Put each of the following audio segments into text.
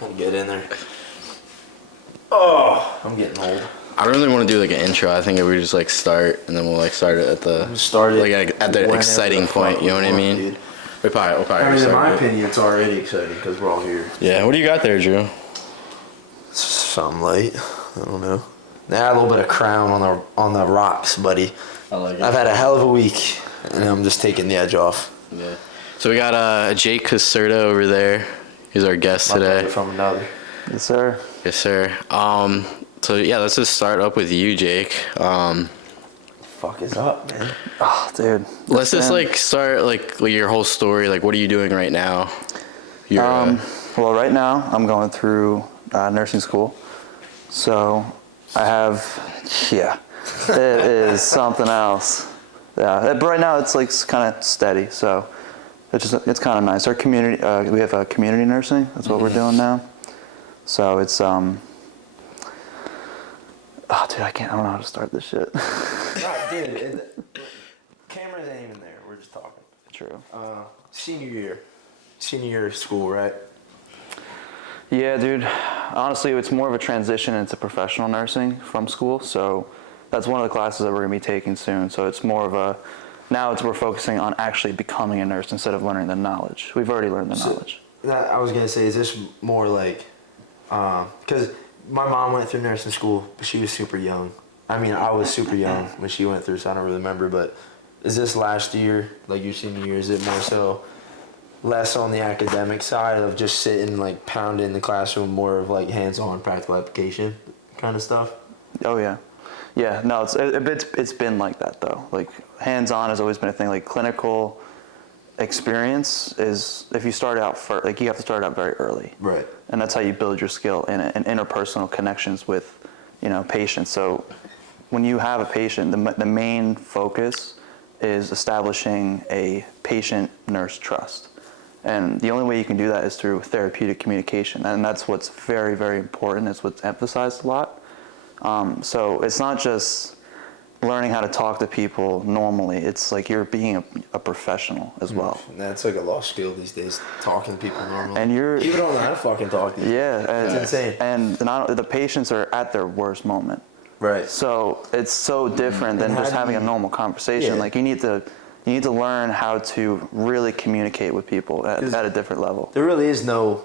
I'll get in there. Oh, I'm getting old. I don't really want to do like an intro. I think if we just like start and then we'll like start it at the at the exciting point. You know what I mean? Dude. We'll probably I mean, in my it. opinion, it's already exciting because we're all here. Yeah. What do you got there, Drew? Something light. I don't know. Nah, a little bit of Crown on the rocks, buddy. I like it. I've had a hell of a week, and I'm just taking the edge off. Yeah. So we got Jake Caserta over there. He's our guest today. From another. Yes, sir. Yes, sir. So yeah, let's just start up with you, Jake. Fuck is up, man? Oh, dude. Let's just like start like your whole story. Like, what are you doing right now? Well, right now I'm going through nursing school, so I have, it is something else. Yeah, but right now it's like kind of steady, so it's kind of nice. Our community, we have a community nursing. That's what we're doing now. So it's oh, dude, I don't know how to start this shit. Right, dude. Cameras ain't even there. We're just talking. True. Senior year of school, right? Yeah, dude. Honestly, it's more of a transition into professional nursing from school. So that's one of the classes that we're gonna be taking soon. So it's more of a, we're focusing on actually becoming a nurse instead of learning the knowledge. We've already learned the knowledge. I was gonna say, is this more like, because my mom went through nursing school, but she was super young. I mean, I was super young when she went through, so I don't really remember. But is this last year, like your senior year, is it more so less on the academic side of just sitting, like pounding in the classroom, more of like hands-on practical application kind of stuff? Oh yeah, yeah. No, it's been like that though. Like hands-on has always been a thing. Like clinical experience is, if you start out like you have to start out very early. Right. And that's how you build your skill in it, and interpersonal connections with, patients. So when you have a patient, the main focus is establishing a patient-nurse trust. And the only way you can do that is through therapeutic communication. And that's what's very, very important. It's what's emphasized a lot. So it's not just learning how to talk to people normally. It's like you're being a professional as well. And that's like a lost skill these days, talking to people normally. And people don't know how to fucking talk to you. Yeah. It's insane. And the patients are at their worst moment. Right. So it's so different than just having a normal conversation. Yeah. Like you need to learn how to really communicate with people at a different level. There really is no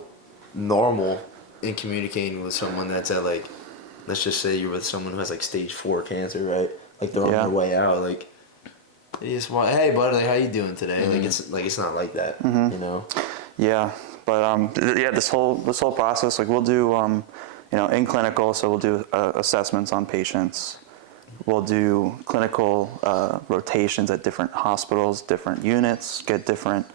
normal in communicating with someone that's at, like, let's just say you're with someone who has like stage 4 cancer, right? Like they're on their way out. Like they just want, hey buddy, like, how you doing today? Mm-hmm. It's not like that, Yeah, but this whole process, like we'll do in clinical, so we'll do assessments on patients. We'll do clinical rotations at different hospitals, different units, get different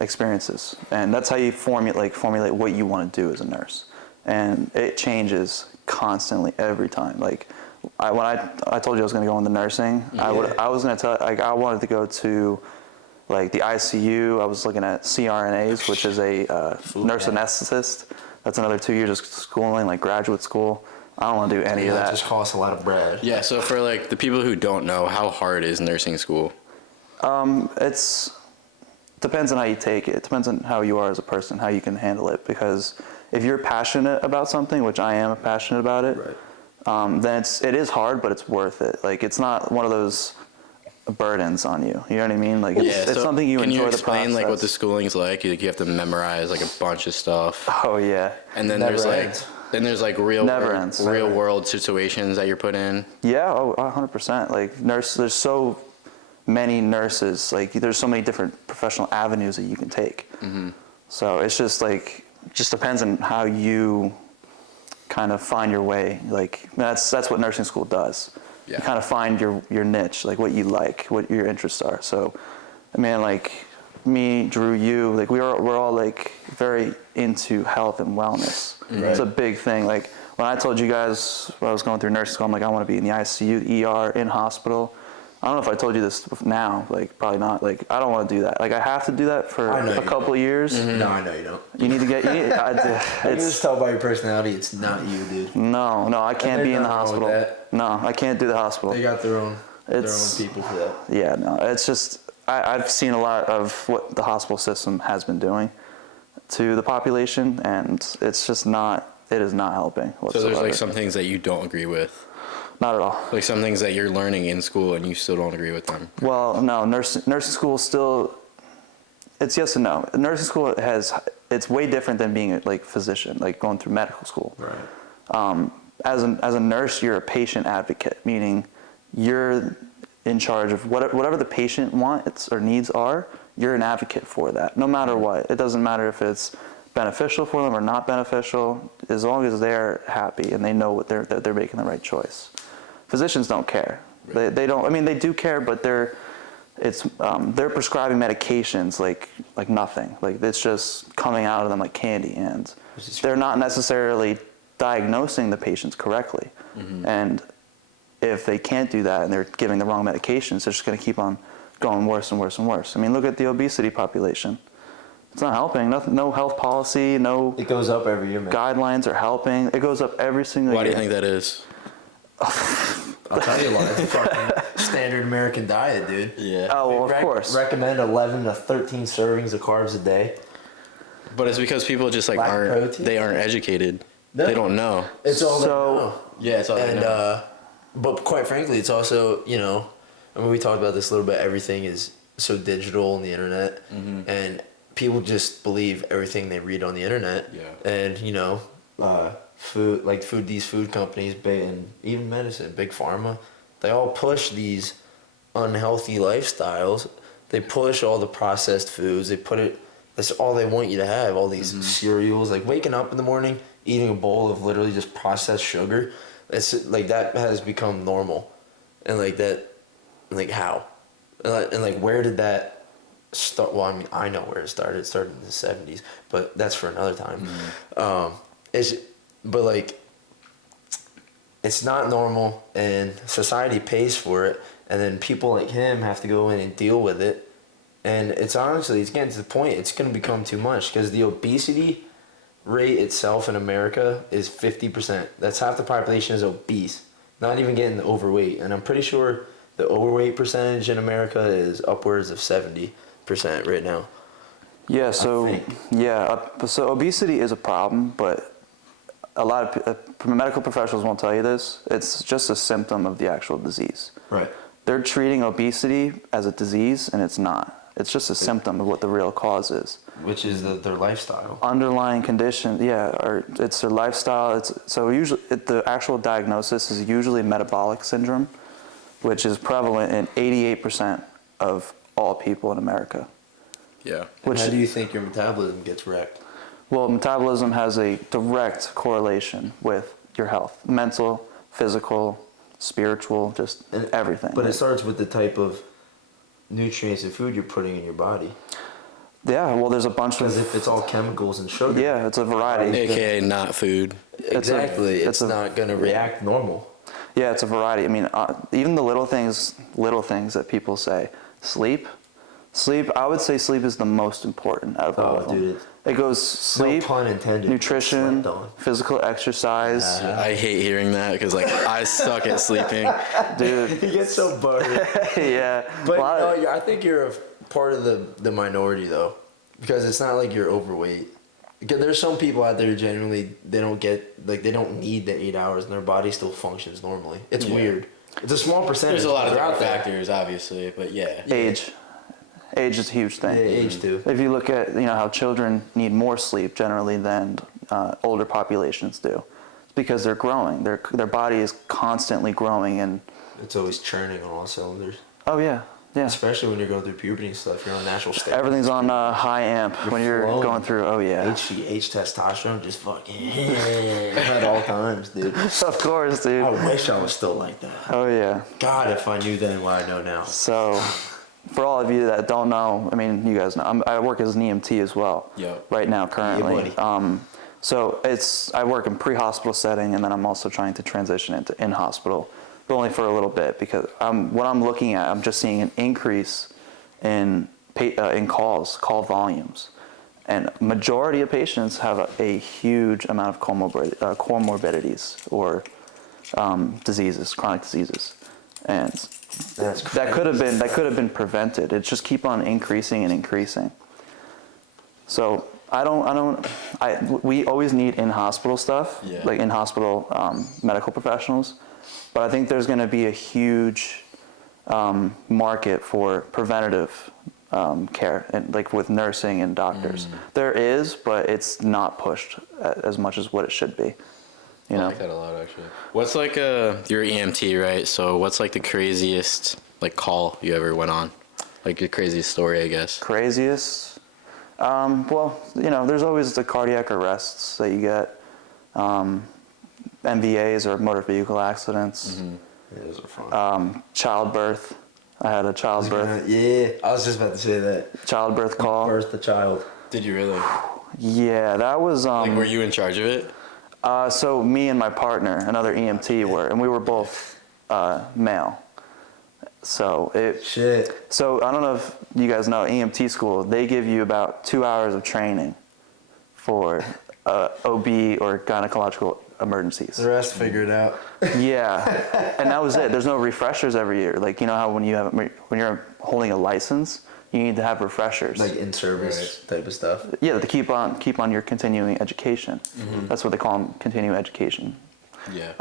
experiences, and that's how you formulate what you want to do as a nurse. And it changes constantly every time. Like when I told you I was going to go into nursing, I was going to tell, like, I wanted to go to like the ICU. I was looking at CRNAs, which is a nurse anesthetist. That's another 2 years of schooling, like graduate school. I don't want to do any of that. It just costs a lot of bread. Yeah. So for like the people who don't know, how hard is nursing school? It's depends on how you take it. It depends on how you are as a person, how you can handle it. Because if you're passionate about something, which I am passionate about it, right. Then it is hard, but it's worth it. Like it's not one of those burdens on you. You know what I mean? Like it's something you enjoy the process. Can you explain like what the schooling's like? You have to memorize like a bunch of stuff. Oh yeah. And then there's real world situations that you're put in. Yeah, 100%. Like there's so many nurses. Like there's so many different professional avenues that you can take. Mm-hmm. So it's just depends on how you kind of find your way. Like that's what nursing school does. Yeah. You kind of find your niche, like what you like, what your interests are. So, I mean, like me, Drew, you, like we're all like very into health and wellness. Right. It's a big thing. Like when I told you guys when I was going through nursing school, I'm like, I want to be in the ICU, the ER, in hospital. I don't know if I told you this now, like probably not. Like I don't want to do that. Like I have to do that for a couple of years. Mm-hmm. No, I know you don't. You need to get. I can just tell by your personality, it's not you, dude. No, I can't be in the hospital. No, I can't do the hospital. They got their own people for that. Yeah, no, it's just I've seen a lot of what the hospital system has been doing, to the population, and it's just not. It is not helping So whatsoever. there's like some things that you don't agree with, Not at all. like some things that you're learning in school and you still don't agree with them. Well, no, nursing school still, it's yes and no. Nursing school it's way different than being like physician, like going through medical school. Right. As a nurse, you're a patient advocate, meaning you're in charge of whatever the patient wants or needs are. You're an advocate for that, no matter what. It doesn't matter if it's beneficial for them or not beneficial, as long as they're happy and they know that they're making the right choice. Physicians don't care. Right. They don't. I mean, they do care, but they're prescribing medications like nothing. Like it's just coming out of them like candy, and they're not necessarily diagnosing the patients correctly. Mm-hmm. And if they can't do that and they're giving the wrong medications, they're just going to keep on going worse and worse and worse. I mean, look at the obesity population. It's not helping. Nothing. No health policy. No. It goes up every year, man. Guidelines are helping. It goes up every single year. Why do you think that is? I'll tell you what, it's a fucking standard American diet, dude. Yeah. Oh, well, of course. Recommend 11 to 13 servings of carbs a day. But it's because people just like Black aren't protein? they aren't educated. No. They don't know. It's all So- they know. Yeah, it's all they And know. but quite frankly, it's also, you know, I mean, we talked about this a little bit. Everything is so digital on the internet, and people just believe everything they read on the internet. Yeah. And you know, these food companies, and even medicine, big pharma, they all push these unhealthy lifestyles. They push all the processed foods. They put it. That's all they want you to have. All these cereals, like waking up in the morning, eating a bowl of literally just processed sugar. It's like that has become normal, and like that, like how, and like where did that start? Well, I mean, I know where it started. It started in the 70s, but that's for another time. But like, it's not normal, and society pays for it, and then people like him have to go in and deal with it. And it's getting to the point, it's going to become too much, because the obesity rate itself in America is 50%. That's half the population is obese, not even getting overweight. And I'm pretty sure the overweight percentage in America is upwards of 70% right now. Yeah. So think. so obesity is a problem, but a lot of medical professionals won't tell you this. It's just a symptom of the actual disease. Right. They're treating obesity as a disease, and it's not. It's just a symptom of what the real cause is. Which is their lifestyle. Underlying condition, or it's their lifestyle. The actual diagnosis is usually metabolic syndrome, which is prevalent in 88% of all people in America. Yeah. Which, How do you think your metabolism gets wrecked? well, metabolism has a direct correlation with your health, mental, physical, spiritual, just everything. But it starts with the type of nutrients and food you're putting in your body. Yeah, well, there's a bunch of. Because if it's all chemicals and sugar. Yeah, it's a variety. AKA not food. Exactly. It's not going to react normal. Yeah, it's a variety. I mean, even the little things that people say. Sleep. I would say sleep is the most important out of all of them. Dude, it goes sleep, no pun intended. nutrition, Slept on. physical exercise. I hate hearing that because like I suck at sleeping. Dude. He gets so buttered. Yeah. But Well, no, I think you're a part of the minority though, because it's not like you're overweight. Because there's some people out there who genuinely they don't need the 8 hours and their body still functions normally. It's weird. It's a small percentage. There's a lot of but they're other out there. factors, obviously, but yeah. Age is a huge thing. Yeah, age too. If you look at how children need more sleep generally than older populations do, it's because they're growing. Their body is constantly growing, and It's always churning on all cylinders. oh yeah. Especially when you're going through puberty and stuff. You're on natural steroids. Everything's on high amp when you're flowing. going through. Oh yeah. HGH, testosterone, just fucking at all times, dude. Of course, dude. I wish I was still like that. Oh yeah. God, if I knew then what I know now. So, for all of you that don't know, I mean, you guys know, I work as an EMT as well. Yep. Right now, currently. buddy. So I work in pre-hospital setting, and then I'm also trying to transition into in-hospital, but only for a little bit, because what I'm looking at, I'm just seeing an increase in call volumes, and majority of patients have a huge amount of comorbidities or diseases, chronic diseases, and that could have been prevented. It just keep on increasing and increasing. So We always need in-hospital stuff, Yeah. like in-hospital medical professionals. But I think there's going to be a huge market for preventative care, and like with nursing and doctors. There is, but it's not pushed as much as what it should be. You I know? like that a lot, actually. What's like your EMT, right? So what's like the craziest like call you ever went on? Like your craziest story, I guess. Craziest? Well, you know, there's always the cardiac arrests that you get, MVAs or motor vehicle accidents, Yeah, those are fun. childbirth. I had a childbirth Yeah, I was just about to say that. childbirth call. Birth the child. Did you really? Yeah, that was Like, were you in charge of it? so me and my partner, another EMT, were, and we were both male. So Shit. So I don't know if you guys know, EMT school, they give you about 2 hours of training for OB or gynecological emergencies. The rest figure it out. Yeah, and that was it. There's no refreshers every year. Like, you know how when you're holding a license, you need to have refreshers. Like in service type of stuff. Yeah, to keep on your continuing education. That's what they call them, continuing education. Yeah.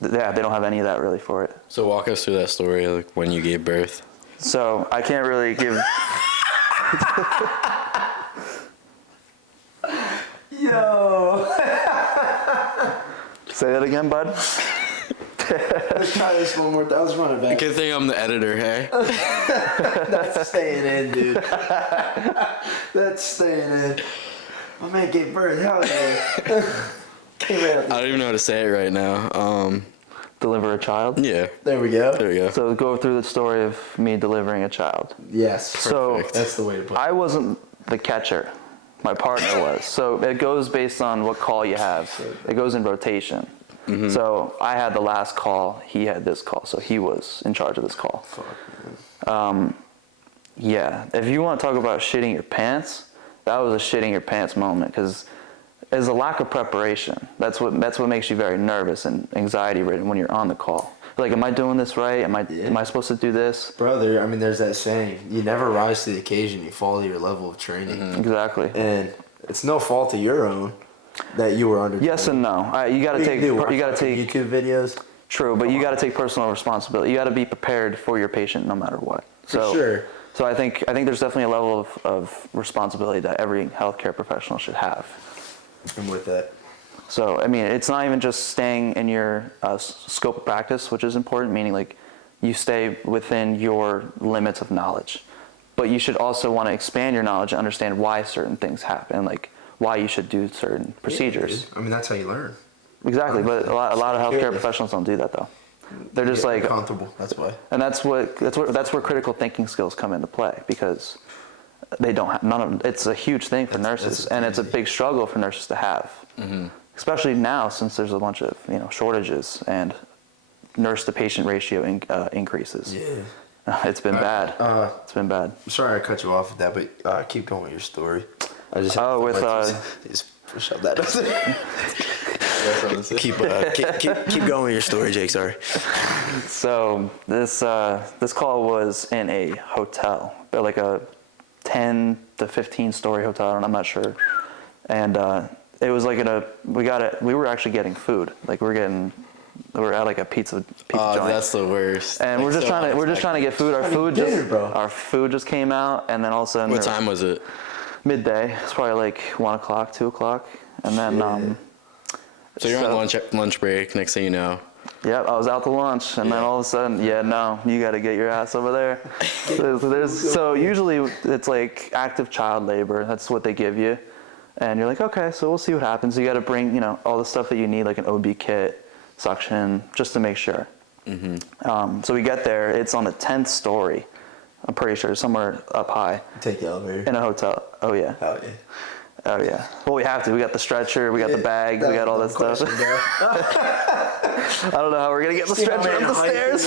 Yeah, they don't have any of that really for it. So walk us through that story, like when you gave birth. So I can't really give. Yo. Say that again, bud. Let's try this one more time. Let's run it back. Good thing I'm the editor, hey? That's staying in, dude. That's staying in. My man gave birth. Hell yeah. Came right up. I don't even know how to say it right now. Deliver a child. Yeah. There we go. There we go. So go through the story of me delivering a child. Yes. So That's the way to put it. I wasn't the catcher. My partner was. So it goes based on what call you have. It goes in rotation. So I had the last call. He had this call. So he was in charge of this call. Yeah. If you want to talk about shitting your pants, that was a shitting your pants moment because there's a lack of preparation. That's what makes you very nervous and anxiety ridden when you're on the call. Like, am I doing this right? Am I supposed to do this? Brother, I mean, there's that saying, you never rise to the occasion, you fall to your level of training. Exactly. And it's no fault of your own that you were under. Yes and no. You got to take YouTube videos. True, but you got to take personal responsibility. You got to be prepared for your patient no matter what. For sure. So I think there's definitely a level of responsibility that every healthcare professional should have. I'm with that. So, I mean, it's not even just staying in your scope of practice, which is important, meaning like you stay within your limits of knowledge. But you should also want to expand your knowledge and understand why certain things happen, like why you should do certain procedures. I mean, that's how you learn. Exactly, but a lot of healthcare professionals don't do that though. They're just like comfortable. That's why. And that's where critical thinking skills come into play because they don't have none of. It's a huge thing for nurses, and it's a big struggle for nurses to have, especially now since there's a bunch of shortages and nurse to patient ratio increases. Yeah, it's been bad. It's been bad. I'm sorry I cut you off with that, but keep going with your story. I just just shove that. keep going with your story, Jake. Sorry. So this call was in a hotel, like a 10 to 15 story hotel. I'm not sure, and it was like we were actually getting food. Like we were at like a pizza joint. That's the worst. And we're just trying to get food. Our food just came out, and then all of a sudden. What time was it? Midday. It's probably like 1 o'clock, 2 o'clock, and then. So you're on lunch break. Next thing you know. Yep, I was out to lunch, and then all of a sudden, you got to get your ass over there. So usually it's like active child labor. That's what they give you, and you're like, okay, so we'll see what happens. You got to bring all the stuff that you need, like an OB kit, suction, just to make sure. So we get there. It's on the 10th story. I'm pretty sure somewhere up high. Take the elevator. In a hotel. Oh yeah. Oh yeah. Oh yeah. Well, we have to. We got the stretcher. We got the bag. We got all that stuff. I don't know how we're gonna get the stretcher up the stairs.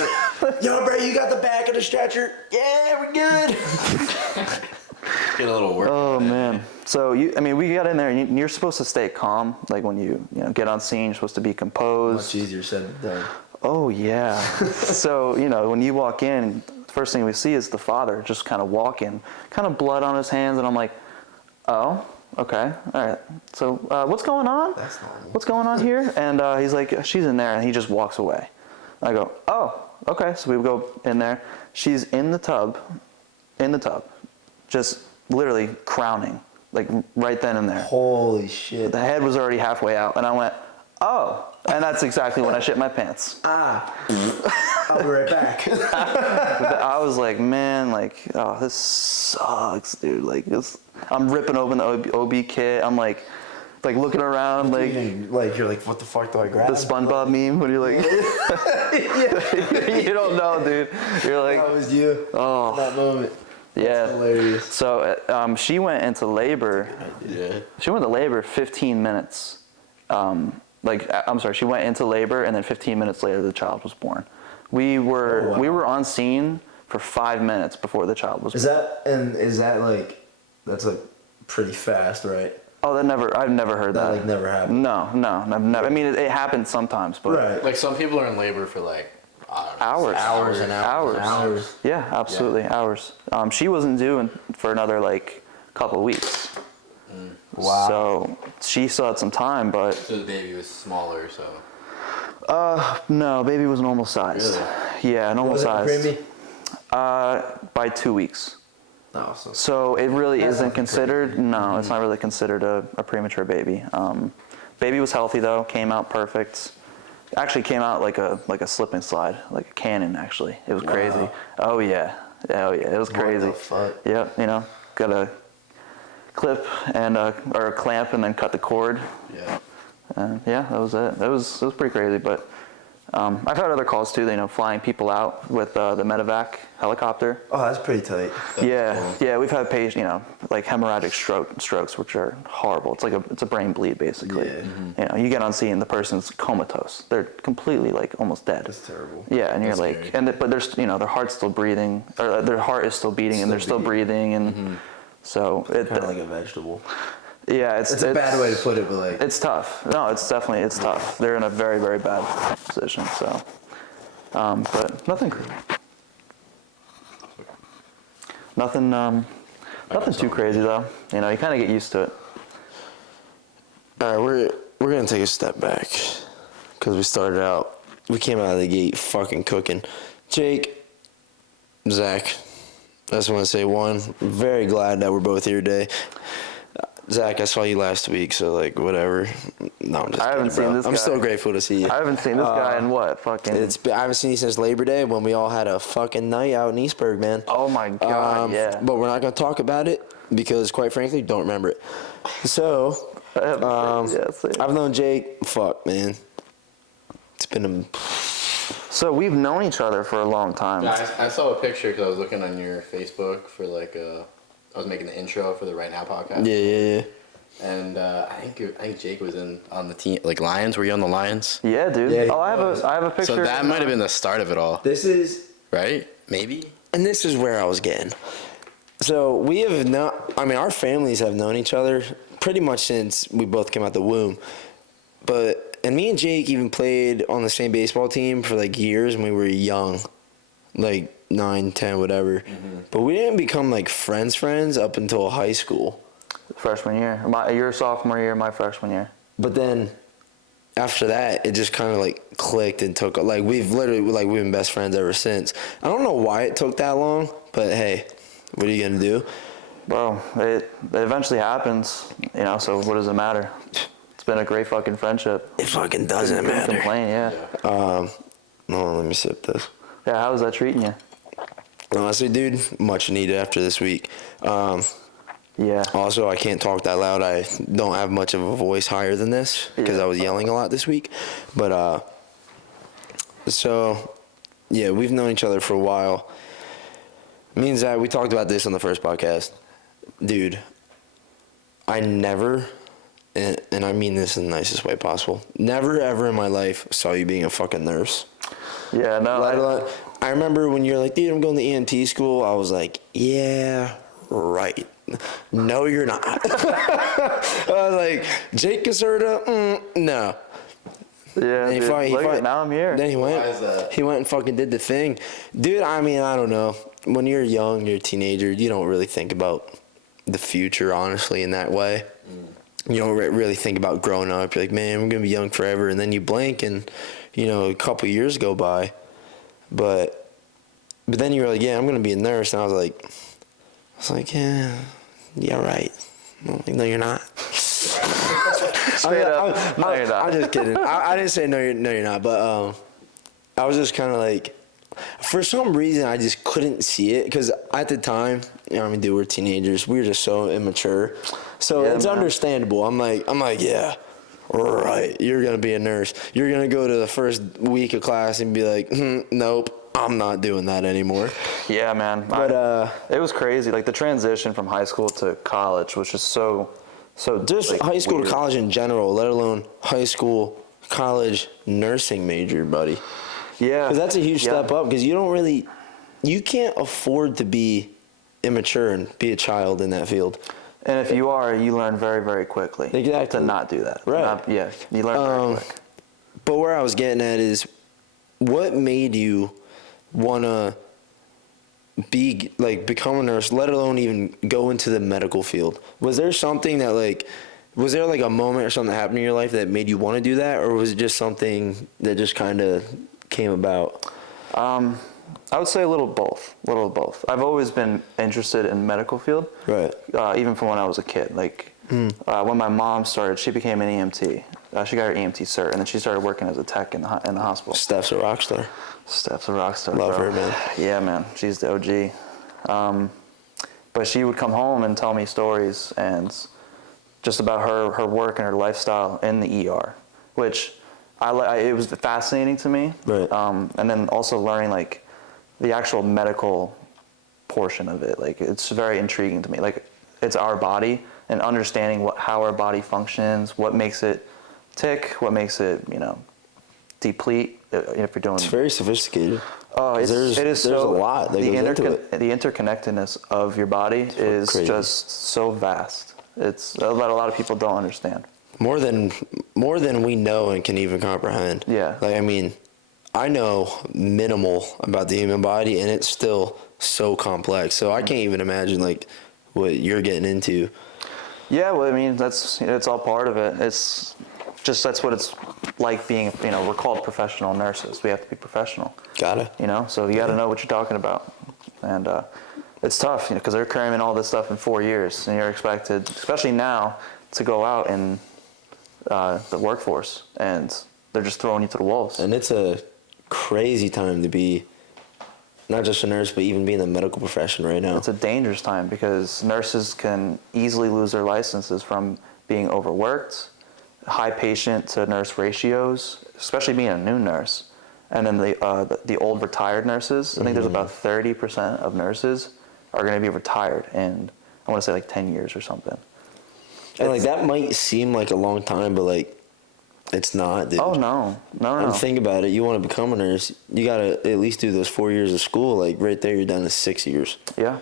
Yo, bro, you got the back of the stretcher? Yeah, we're good. Get a little work. Oh man. So we got in there, and you're supposed to stay calm. Like when you get on scene, you're supposed to be composed. Much easier said than done. Oh yeah. So when you walk in, the first thing we see is the father just kind of walking, kind of blood on his hands, and I'm like, oh. okay, all right. So what's going on? That's normal. What's going on here? And he's like, she's in there, and he just walks away. I go, oh, okay. So we go in there. She's in the tub, just literally crowning, like right then and there. Holy shit. The head was already halfway out, and I went, oh. And that's exactly when I shit my pants. I'll be right back. I was like, man, like, oh, this sucks, dude. Like, I'm ripping open the OB kit. I'm like looking around, like you're like, what the fuck do I grab? the SpongeBob meme when you're like, you don't know, dude. You're like, That was you. oh, That moment. yeah. That's hilarious. So she went into labor. Yeah. She went to labor 15 minutes. She went into labor, and then 15 minutes later, the child was born. We were on scene for 5 minutes before the child was born. Is that like, that's like pretty fast, right? Oh, I've never heard that. That like never happened. No, I've never. I mean, it happens sometimes, but Right. Like some people are in labor for like hours. Hours. Yeah, absolutely, hours. She wasn't due for another like couple weeks. Wow. So she still had some time, but So the baby was smaller, so. no, baby was normal size. Really? Yeah, normal Was it size. preemie? By 2 weeks. No, So it really That's isn't not considered. No, it's not really considered a premature baby. Baby was healthy though. Came out perfect. Actually came out like a slip and slide, like a cannon. Actually, it was crazy. Wow. Oh yeah, it was crazy. What the fuck? Yep, got a clip and or a clamp and then cut the cord. Yeah. And yeah, that was it. It was pretty crazy, but I've had other calls too. Flying people out with the medevac helicopter. Oh, that's pretty tight. Yeah, we've had patients, like hemorrhagic strokes, which are horrible. It's a brain bleed basically. Yeah. You get on scene, the person's comatose. They're completely like almost dead. That's terrible. Yeah, and you're That's like, scary. but there's, their heart's still breathing, or their heart is still beating, and they're still breathing, and so Kind of like a vegetable. yeah, It's a bad way to put it, but like. it's tough. No, it's tough. They're in a very, very bad position. So, but nothing too crazy though. You kind of get used to it. All right, we're gonna take a step back because we came out of the gate fucking cooking. Jake, Zach, I just want to say very glad that we're both here today. Zach, I saw you last week, so like whatever. No, I'm just. I haven't kidding, bro. seen this I'm guy. still grateful to see you. I haven't seen this guy in what fucking. I haven't seen you since Labor Day when we all had a fucking night out in Eastburg, man. Oh my god, yeah. But we're not gonna talk about it because, quite frankly, don't remember it. So, I've known Jake. Fuck, man. It's been So we've known each other for a long time. Yeah, I saw a picture because I was looking on your Facebook for I was making the intro for the Right Now podcast. Yeah. And I think Jake was on the team, like Lions. Were you on the Lions? Yeah, dude. Yeah, he I have a picture. So that might have been the start of it all, This is right? Maybe. And this is where I was getting. So we have our families have known each other pretty much since we both came out the womb. And me and Jake even played on the same baseball team for like years when we were young, like 9, 10, whatever. But we didn't become like friends up until high school. Freshman year. Your sophomore year, my freshman year. But then after that, it just kind of like clicked and took, like we've been best friends ever since. I don't know why it took that long, but hey, what are you going to do? Well, it eventually happens, so what does it matter? It's been a great fucking friendship. It fucking doesn't Can't matter. complain, yeah. No, let me sip this. Yeah, how is that treating you? Honestly, dude, much needed after this week. Yeah. Also, I can't talk that loud. I don't have much of a voice higher than this because I was yelling a lot this week. But, so, yeah, we've known each other for a while. Me and Zach, we talked about this on the first podcast. Dude, I never, and I mean this in the nicest way possible, never ever in my life saw you being a fucking nurse. Yeah, no. I remember when you're like, dude, I'm going to EMT school. I was like, yeah, right. No, you're not. I was like, Jake Caserta, no. Yeah, And dude, now I'm here. Then Why is that? he went and fucking did the thing. Dude, I mean, I don't know. When you're young, you're a teenager, you don't really think about the future, honestly, in that way. you don't really think about growing up. You're like, man, I'm gonna be young forever, and then you blink, and a couple years go by. But then you were like, yeah, I'm gonna be a nurse, and I was like, yeah, right. I'm like, no, you're not. Straight up, no, you're not. I'm just kidding. I didn't say no, you're not. But I was just kind of like, for some reason, I just couldn't see it because at the time, dude, we're teenagers. We were just so immature. So Yeah, it's man. understandable. I'm like, yeah, right. You're gonna be a nurse. You're gonna go to the first week of class and be like, nope, I'm not doing that anymore. Yeah, man. But it was crazy. Like the transition from high school to college was just so just like, high school weird. to college in general, let alone high school, college, nursing major, buddy. Yeah, Because that's a huge step up because you can't afford to be immature and be a child in that field. And if you are, you learn very, very quickly Exactly. to not do that. Right. You learn very quick. But where I was getting at is, what made you want to become a nurse, let alone even go into the medical field? Was there something that was there a moment or something that happened in your life that made you want to do that, or was it just something that just kind of came about? I would say a little both. I've always been interested in medical field. Right. Even from when I was a kid. When my mom started, she became an EMT. She got her EMT cert, and then she started working as a tech in the hospital. Steph's a rock star. Steph's a rock star. Love bro. her, man. Yeah, man. She's the OG. But she would come home and tell me stories and just about her work and her lifestyle in the ER, which it was fascinating to me. Right. And then also learning the actual medical portion of it. It's very intriguing to me. It's our body and understanding how our body functions, what makes it tick, what makes it, deplete if you're doing. It's very sophisticated. Oh, it is there's so, a lot that goes into it. The interconnectedness of your body is crazy. just so vast. It's that a lot of people don't understand. More than we know and can even comprehend. Yeah. I know minimal about the human body, and it's still so complex. So I can't even imagine what you're getting into. Yeah, well, it's all part of it. It's just that's what it's like being. We're called professional nurses. We have to be professional. Gotta. So you got to know what you're talking about, and it's tough, because they're cramming all this stuff in 4 years, and you're expected, especially now, to go out in the workforce, and they're just throwing you to the wolves. And it's a crazy time to be not just a nurse, but even be in the medical profession right now. It's a dangerous time because nurses can easily lose their licenses from being overworked, high patient to nurse ratios, especially being a new nurse. And then the old retired nurses, I think there's about 30% of nurses are going to be retired in, I want to say 10 years or something. And that might seem like a long time, but it's not, dude. Oh, no. And think about it. You want to become a nurse, you got to at least do those 4 years of school. Right there, you're down to 6 years. Yeah.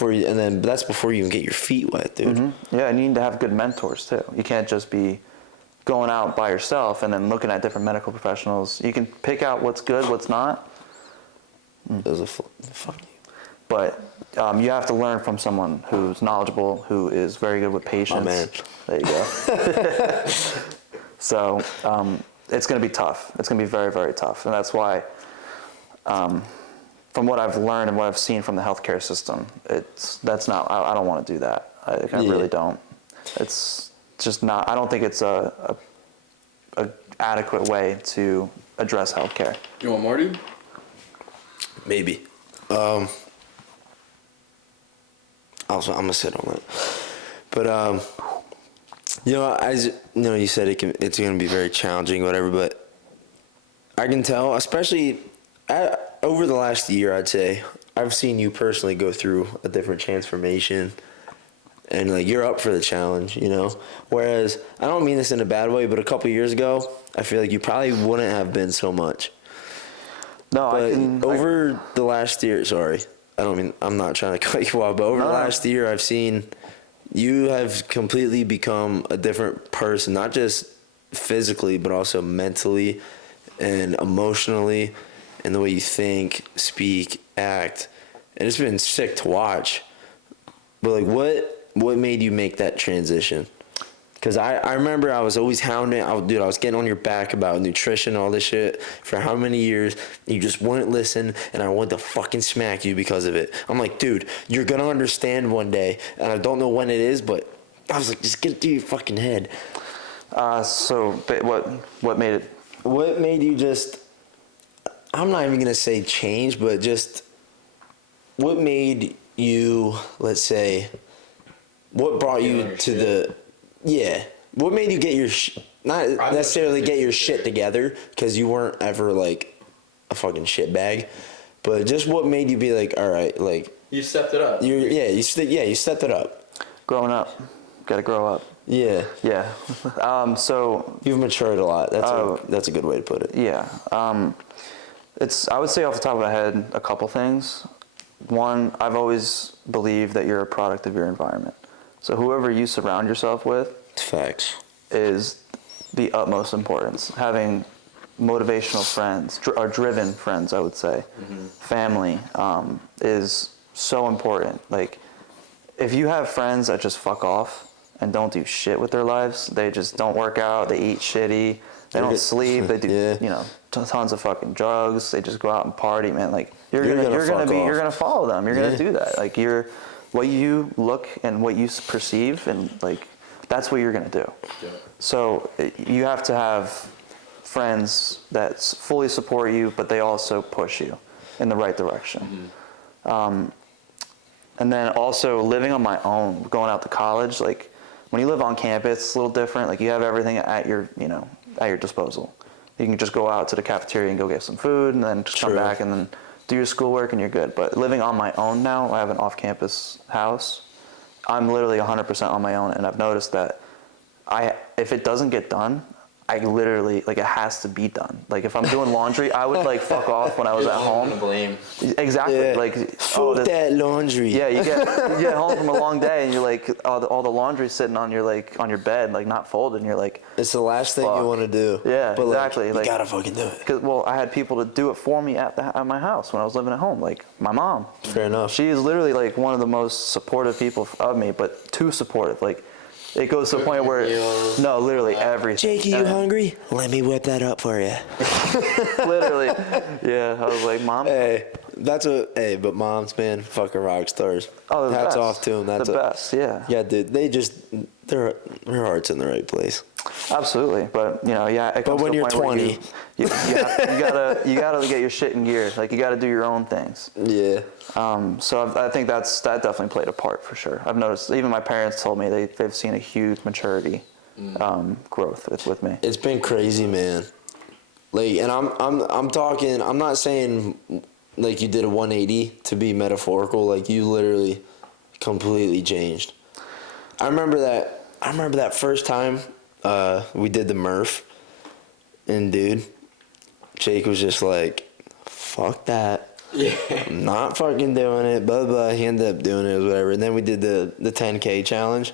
And then that's before you even get your feet wet, dude. Mm-hmm. Yeah, and you need to have good mentors, too. You can't just be going out by yourself and then looking at different medical professionals. You can pick out what's good, what's not. Those are funny. But you have to learn from someone who's knowledgeable, who is very good with patients. Oh, man. There you go. So it's going to be tough. It's going to be very, very tough. And that's why, from what I've learned and what I've seen from the healthcare system, I don't want to do that. I really don't. It's just not, I don't think it's a adequate way to address healthcare. You want more, dude? Maybe. I'm gonna sit on that. But as you said, it's gonna be very challenging, whatever. But I can tell, especially over the last year, I'd say I've seen you personally go through a different transformation, and you're up for the challenge, Whereas I don't mean this in a bad way, but a couple years ago, I feel like you probably wouldn't have been so much. No, But over the last year, sorry, I'm not trying to cut you off, but over the last year, I've seen you have completely become a different person, not just physically, but also mentally and emotionally, and the way you think, speak, act. And it's been sick to watch. But what made you make that transition? Because I remember I was always hounding. I was getting on your back about nutrition, all this shit, for how many years. You just wouldn't listen, and I wanted to fucking smack you because of it. I'm like, dude, you're going to understand one day, and I don't know when it is, but I was like, just get it through your fucking head. So what made it? What made you just, I'm not even going to say change, but just what made you, let's say, what brought you to the, yeah, what made you get your, not necessarily get your shit together, because you weren't ever like a fucking shit bag, but just what made you be like, all right, like. You stepped it up. You stepped it up. Growing up. Gotta grow up. Yeah. Yeah. So you've matured a lot. That's a good way to put it. Yeah. I would say off the top of my head a couple things. One, I've always believed that you're a product of your environment. So whoever you surround yourself with, facts, is the utmost importance. Having motivational friends or driven friends, I would say, family, is so important. Like, if you have friends that just fuck off and don't do shit with their lives, they just don't work out, they eat shitty, they don't sleep, they do tons of fucking drugs, they just go out and party, man. Like, you're gonna follow them, you're gonna do that. Like, what you look and what you perceive, and like, that's what you're gonna do. Yeah. So you have to have friends that fully support you, but they also push you in the right direction. And then also living on my own, going out to college, like, when you live on campus, it's a little different. Like, you have everything at your disposal. You can just go out to the cafeteria and go get some food, and then just come back and then do your schoolwork, and you're good. But living on my own now, I have an off-campus house. I'm literally 100% on my own, and I've noticed that if it doesn't get done, I literally, like, it has to be done. Like, if I'm doing laundry, I would, like, fuck off when I was at home. Blame. Exactly. Yeah. Like, that laundry. Yeah, you get home from a long day, and you're like, all the laundry's sitting on your bed, like, not folded, and you're like, it's the last thing you want to do. Yeah, but exactly. Like, you gotta fucking do it. Cause, I had people to do it for me at my house when I was living at home. Like, my mom. Fair enough. She is literally, like, one of the most supportive people of me, but too supportive. Like, it goes to the point where, no, literally everything. Jake, are you hungry? Let me whip that up for you. Literally. Yeah, I was like, Mom. Hey, but moms, man, fucking rock stars. Oh, the Hats best. off to them. That's the best, yeah. Yeah, dude, their heart's in the right place. Absolutely, but it comes when to a you're point 20, you gotta get your shit in gear. Like, you gotta do your own things. Yeah. So I think that definitely played a part for sure. I've noticed, even my parents told me they've seen a huge maturity growth with me. It's been crazy, man. Like, and I'm talking. I'm not saying like you did a 180 to be metaphorical. Like, you literally completely changed. I remember that first time we did the Murph, and dude, Jake was just like, "Fuck that." Yeah. I'm not fucking doing it, blah, blah. He ended up doing it, whatever. And then we did the 10K challenge.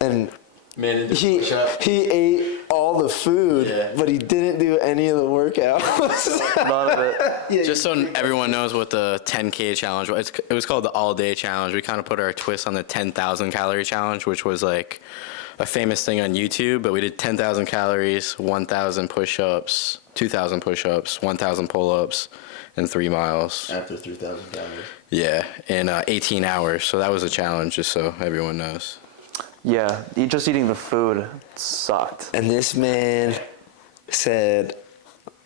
And Man, he ate all the food, but he didn't do any of the workouts. None of it. Yeah, just so everyone knows what the 10K challenge was, it was called the all-day challenge. We kind of put our twist on the 10,000 calorie challenge, which was like a famous thing on YouTube, but we did 10,000 calories, 1,000 push-ups, 2,000 push-ups, 1,000 pull-ups, and 3 miles. After 3,000 calories. Yeah, in 18 hours. So that was a challenge, just so everyone knows. Yeah, just eating the food sucked. And this man said,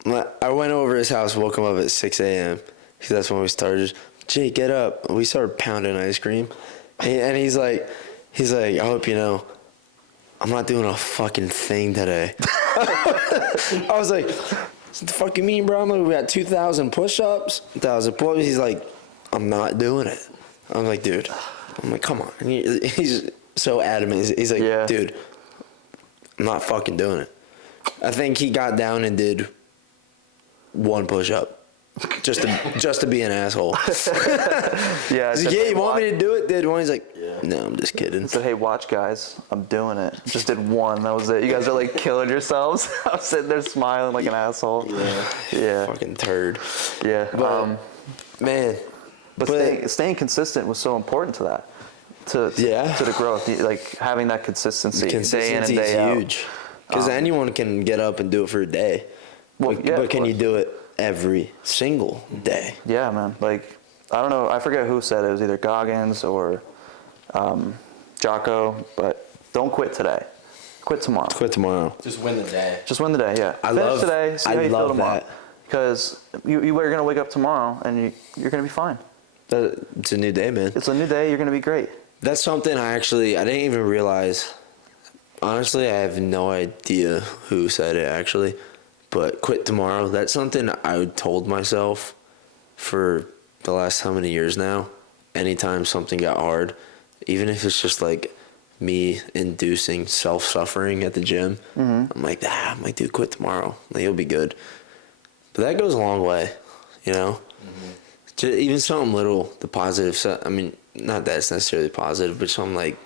I went over his house, woke him up at 6 a.m. because that's when we started. Jake, get up. We started pounding ice cream. And he's like, I hope you know, I'm not doing a fucking thing today. I was like, what the fuck you mean, bro? I'm like, we got 2,000 push-ups, 1,000 pull-ups. He's like, I'm not doing it. I'm like, dude. I'm like, come on. And he's so adamant. He's like, dude, I'm not fucking doing it. I think he got down and did 1 push-up. Just to be an asshole. Yeah. He's like, yeah, you want me to do it? Did one? He's like, no, I'm just kidding. I said, hey, watch, guys. I'm doing it. Just did 1. That was it. You guys are like killing yourselves. I'm sitting there smiling like an asshole. Yeah. Fucking turd. Yeah. But, man. But staying consistent was so important to that. to Yeah. to the growth. Like having that consistency, day in and Consistency day is out. huge. Because anyone can get up and do it for a day. Well, but, yeah, but of can you course. do it every single day? Yeah, man. Like, I don't know. I forget who said it. It was either Goggins or Jocko. But don't quit today. Quit tomorrow. Quit tomorrow. Just win the day. Just win the day. Yeah. I Finish love- today. See I how you feel love tomorrow. that. Because you are gonna wake up tomorrow and you're gonna be fine. It's a new day, man. It's a new day. You're gonna be great. That's something I didn't even realize. Honestly, I have no idea who said it actually. But quit tomorrow, that's something I told myself for the last how many years now. Anytime something got hard, even if it's just like me inducing self-suffering at the gym, I'm like, dude, quit tomorrow. Like, you'll be good. But that goes a long way, you know? Just even something little, the positive stuff. I mean, not that it's necessarily positive, but something like,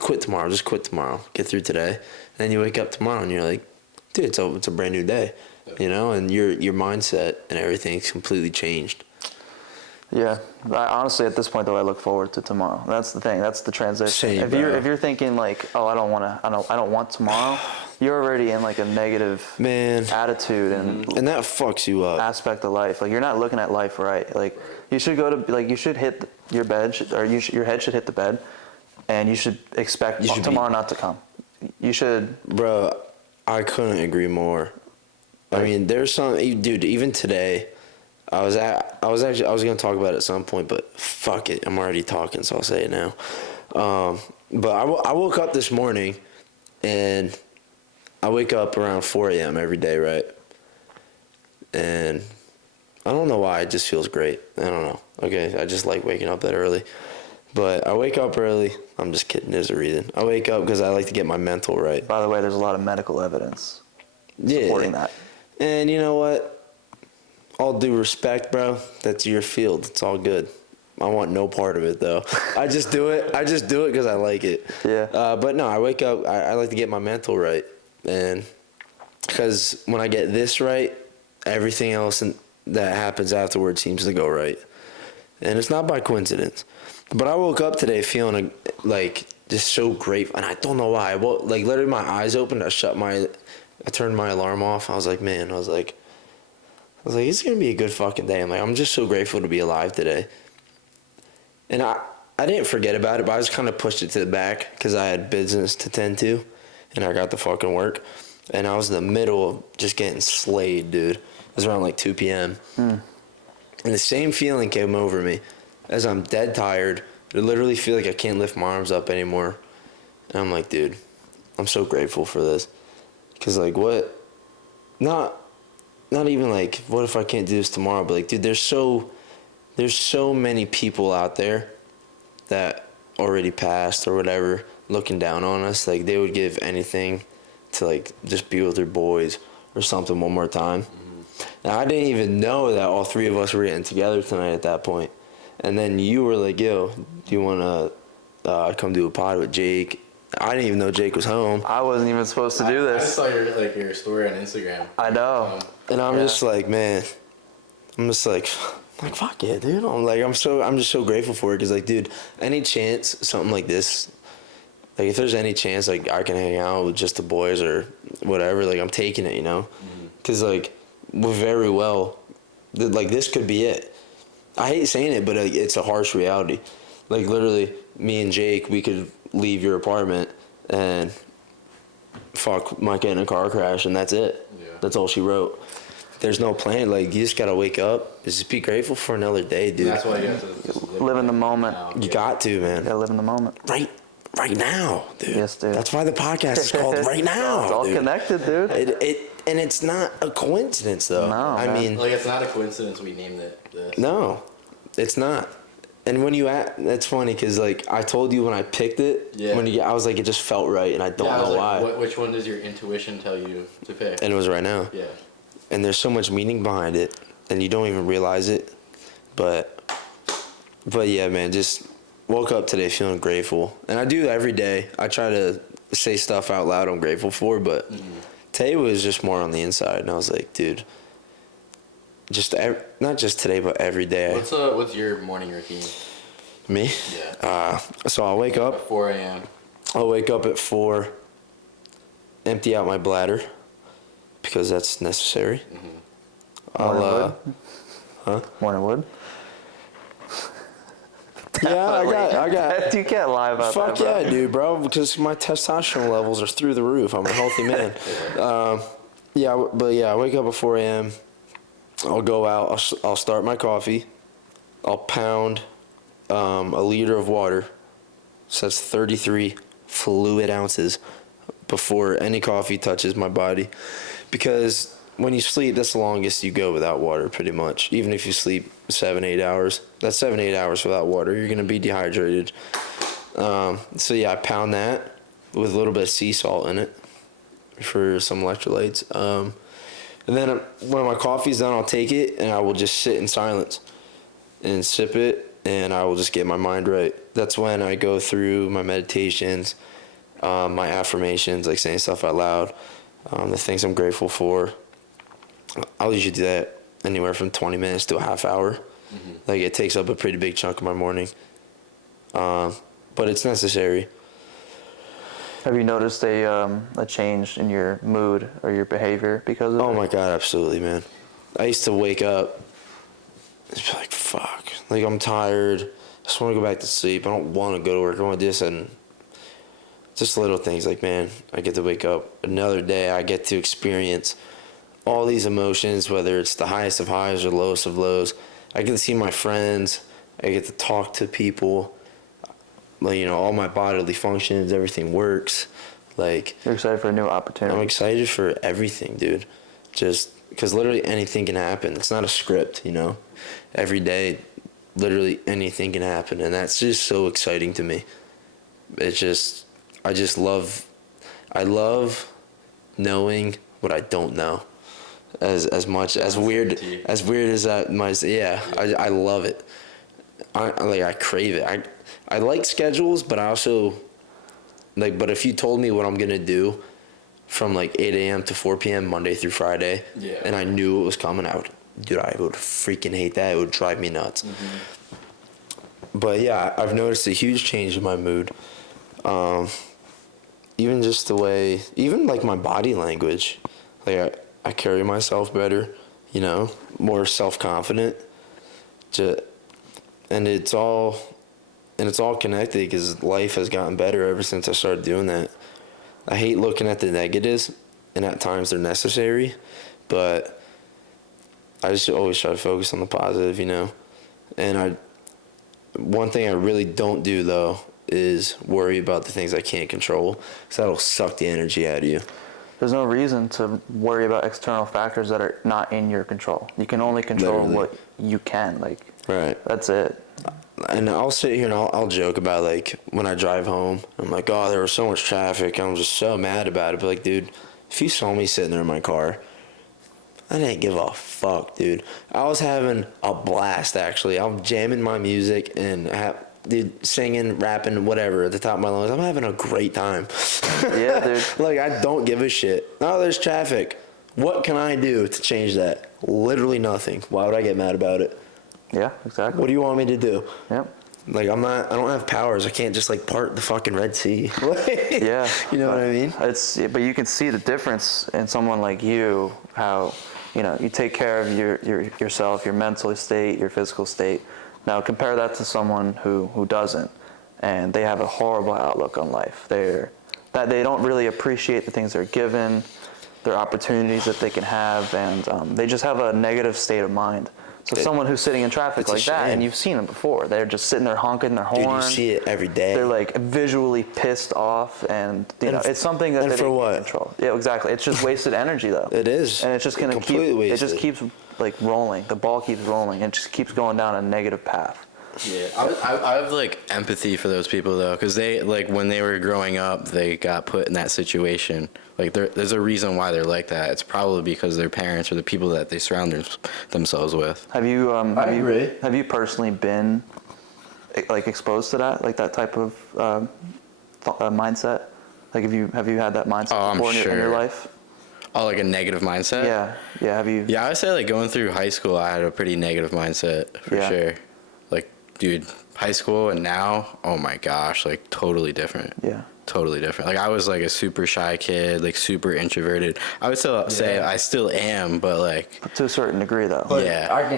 quit tomorrow, just quit tomorrow. Get through today. And then you wake up tomorrow and you're like, dude, it's a brand new day, you know? And your mindset and everything's completely changed. Yeah, honestly, at this point though, I look forward to tomorrow. That's the thing. That's the transition. Same, if you're bro. thinking like, oh, I don't want tomorrow, you're already in like a negative Man. attitude and And that fucks you up. aspect of life. Like you're not looking at life right. Like you should go to you should hit your bed your head should hit the bed, and you should expect tomorrow not to come. You should. Bro, I couldn't agree more. I mean, there's some, dude, even today, I was going to talk about it at some point, but fuck it. I'm already talking, so I'll say it now. But I woke up this morning, and I wake up around 4 a.m. every day, right? And I don't know why, it just feels great. I don't know. Okay, I just like waking up that early. But I wake up early. I'm just kidding, there's a reason. I wake up because I like to get my mental right. By the way, there's a lot of medical evidence supporting that. And you know what? All due respect, bro. That's your field. It's all good. I want no part of it, though. I just do it because I like it. Yeah. But no, I wake up. I like to get my mental right. And because when I get this right, everything else that happens afterwards seems to go right. And it's not by coincidence. But I woke up today feeling like just so grateful. And I don't know why. Like literally my eyes opened. I turned my alarm off. I was like, it's going to be a good fucking day. I'm just so grateful to be alive today. And I didn't forget about it, but I just kind of pushed it to the back because I had business to tend to, and I got to fucking work. And I was in the middle of just getting slayed, dude. It was around like 2 p.m. And the same feeling came over me as I'm dead tired. I literally feel like I can't lift my arms up anymore. And I'm like, dude, I'm so grateful for this. Because, like, what? Not even, like, what if I can't do this tomorrow? But, like, dude, there's so many people out there that already passed or whatever looking down on us. Like, they would give anything to, like, just be with their boys or something one more time. Now, I didn't even know that all three of us were getting together tonight at that point. And then you were like, yo, do you want to come do a pod with Jake? I didn't even know Jake was home. I wasn't even supposed to do I this. saw your story on Instagram. I know. And I'm just like, man, I'm just like fuck yeah, dude. I'm just so grateful for it because, like, dude, any chance something like this, like, if there's any chance, like, I can hang out with just the boys or whatever, like, I'm taking it, you know? Because, like, we're very well, like, this could be it. I hate saying it, but it's a harsh reality. Like, literally, me and Jake, we could leave your apartment and might get in a car crash, and that's it. Yeah. That's all she wrote. There's no plan. Like, you just gotta wake up. Just be grateful for another day, dude. That's why you have to just Live in the moment. now. You got to, man. You gotta live in the moment. Right now, dude. Yes, dude. That's why the podcast is called Right Now. It's all dude. connected, dude. And it's not a coincidence, though. No, I man. mean, Like, it's not a coincidence we named it this. no, it's not. And when that's funny because, like, I told you when I picked it, Yeah. I was like, it just felt right, and I don't I was know like, why. Which one does your intuition tell you to pick? And it was Right Now. Yeah. And there's so much meaning behind it, and you don't even realize it. But yeah, man, just woke up today feeling grateful. And I do every day. I try to say stuff out loud I'm grateful for, but today was just more on the inside. And I was like, dude, not just today, but every day. What's your morning routine? Me? Yeah. So I'll wake up. 4 a.m. I'll wake up at 4, empty out my bladder because that's necessary. Morning Huh? Morning wood. Yeah, I got. You can't lie about Fuck that, bro. yeah, dude, bro. Because my testosterone levels are through the roof. I'm a healthy man. I wake up at 4 a.m. I'll go out. I'll start my coffee. I'll pound a liter of water. So that's 33 fluid ounces before any coffee touches my body. Because when you sleep, that's the longest you go without water, pretty much. Even if you sleep 7-8 hours, that's 7-8 hours without water. You're gonna be dehydrated. I pound that with a little bit of sea salt in it for some electrolytes. And then when my coffee's done, I'll take it and I will just sit in silence and sip it, and I will just get my mind right. That's when I go through my meditations, my affirmations, like saying stuff out loud, the things I'm grateful for. I'll usually do that anywhere from 20 minutes to a half hour. Like, it takes up a pretty big chunk of my morning. But it's necessary. Have you noticed a change in your mood or your behavior because of it? Oh my God, absolutely, man. I used to wake up and be like, fuck. Like, I'm tired. I just want to go back to sleep. I don't want to go to work. I want to do this. And just little things like, man, I get to wake up another day. I get to experience all these emotions, whether it's the highest of highs or lowest of lows. I get to see my friends. I get to talk to people. Like, all my bodily functions, everything works. Like, You're excited for a new opportunity. I'm excited for everything, dude. Just because literally anything can happen. It's not a script, Every day, literally anything can happen, and that's just so exciting to me. I love knowing what I don't know. As much as weird as that might. Yeah, I love it. I crave it. I like schedules, but I also but if you told me what I'm gonna do from 8 a.m. to 4 p.m. Monday through Friday, and I knew it was coming out, dude, I would freaking hate that. It would drive me nuts. But yeah, I've noticed a huge change in my mood. Even just the way, even my body language, I carry myself better, more self-confident. And it's all connected because life has gotten better ever since I started doing that. I hate looking at the negatives, and at times they're necessary, but I just always try to focus on the positive, And one thing I really don't do, though, is worry about the things I can't control, because that'll suck the energy out of you. There's no reason to worry about external factors that are not in your control. You can only control Literally. what you can. Right. That's it. And I'll sit here and I'll joke about when I drive home, I'm like, oh, there was so much traffic. I'm just so mad about it. But dude, if you saw me sitting there in my car, I didn't give a fuck, dude. I was having a blast, actually. I'm jamming my music and dude, singing, rapping, whatever at the top of my lungs. I'm having a great time. Yeah, dude. I don't give a shit. Oh, there's traffic. What can I do to change that? Literally nothing. Why would I get mad about it? Yeah, exactly. What do you want me to do? Yep. I don't have powers. I can't just part the fucking Red Sea. Yeah. You know what I mean? But you can see the difference in someone like you, how, you take care of yourself, your mental state, your physical state. Now compare that to someone who doesn't, and they have a horrible outlook on life. They don't really appreciate the things they're given, their opportunities that they can have, and they just have a negative state of mind. So someone who's sitting in traffic like that, and you've seen them before, they're just sitting there honking their horn. Dude, you see it every day. They're visually pissed off, and it's something that they can't control. Yeah, exactly. It's just wasted energy, though. It is. And it's just gonna completely wasted. It just keeps rolling. The ball keeps rolling. It just keeps going down a negative path. Yeah, I have empathy for those people though, because they when they were growing up, they got put in that situation. There's a reason why they're like that. It's probably because their parents or the people that they surround themselves with. Have you agree. Have you personally been exposed to that that type of mindset? Have you had that mindset before in your life? Oh, a negative mindset? Yeah. Have you? Yeah, I would say going through high school, I had a pretty negative mindset for sure. dude, high school and now, oh my gosh, like totally different. Yeah. Totally different. Like I was like a super shy kid, like super introverted. I would still say I still am, but like To a certain degree, though. But Yeah. I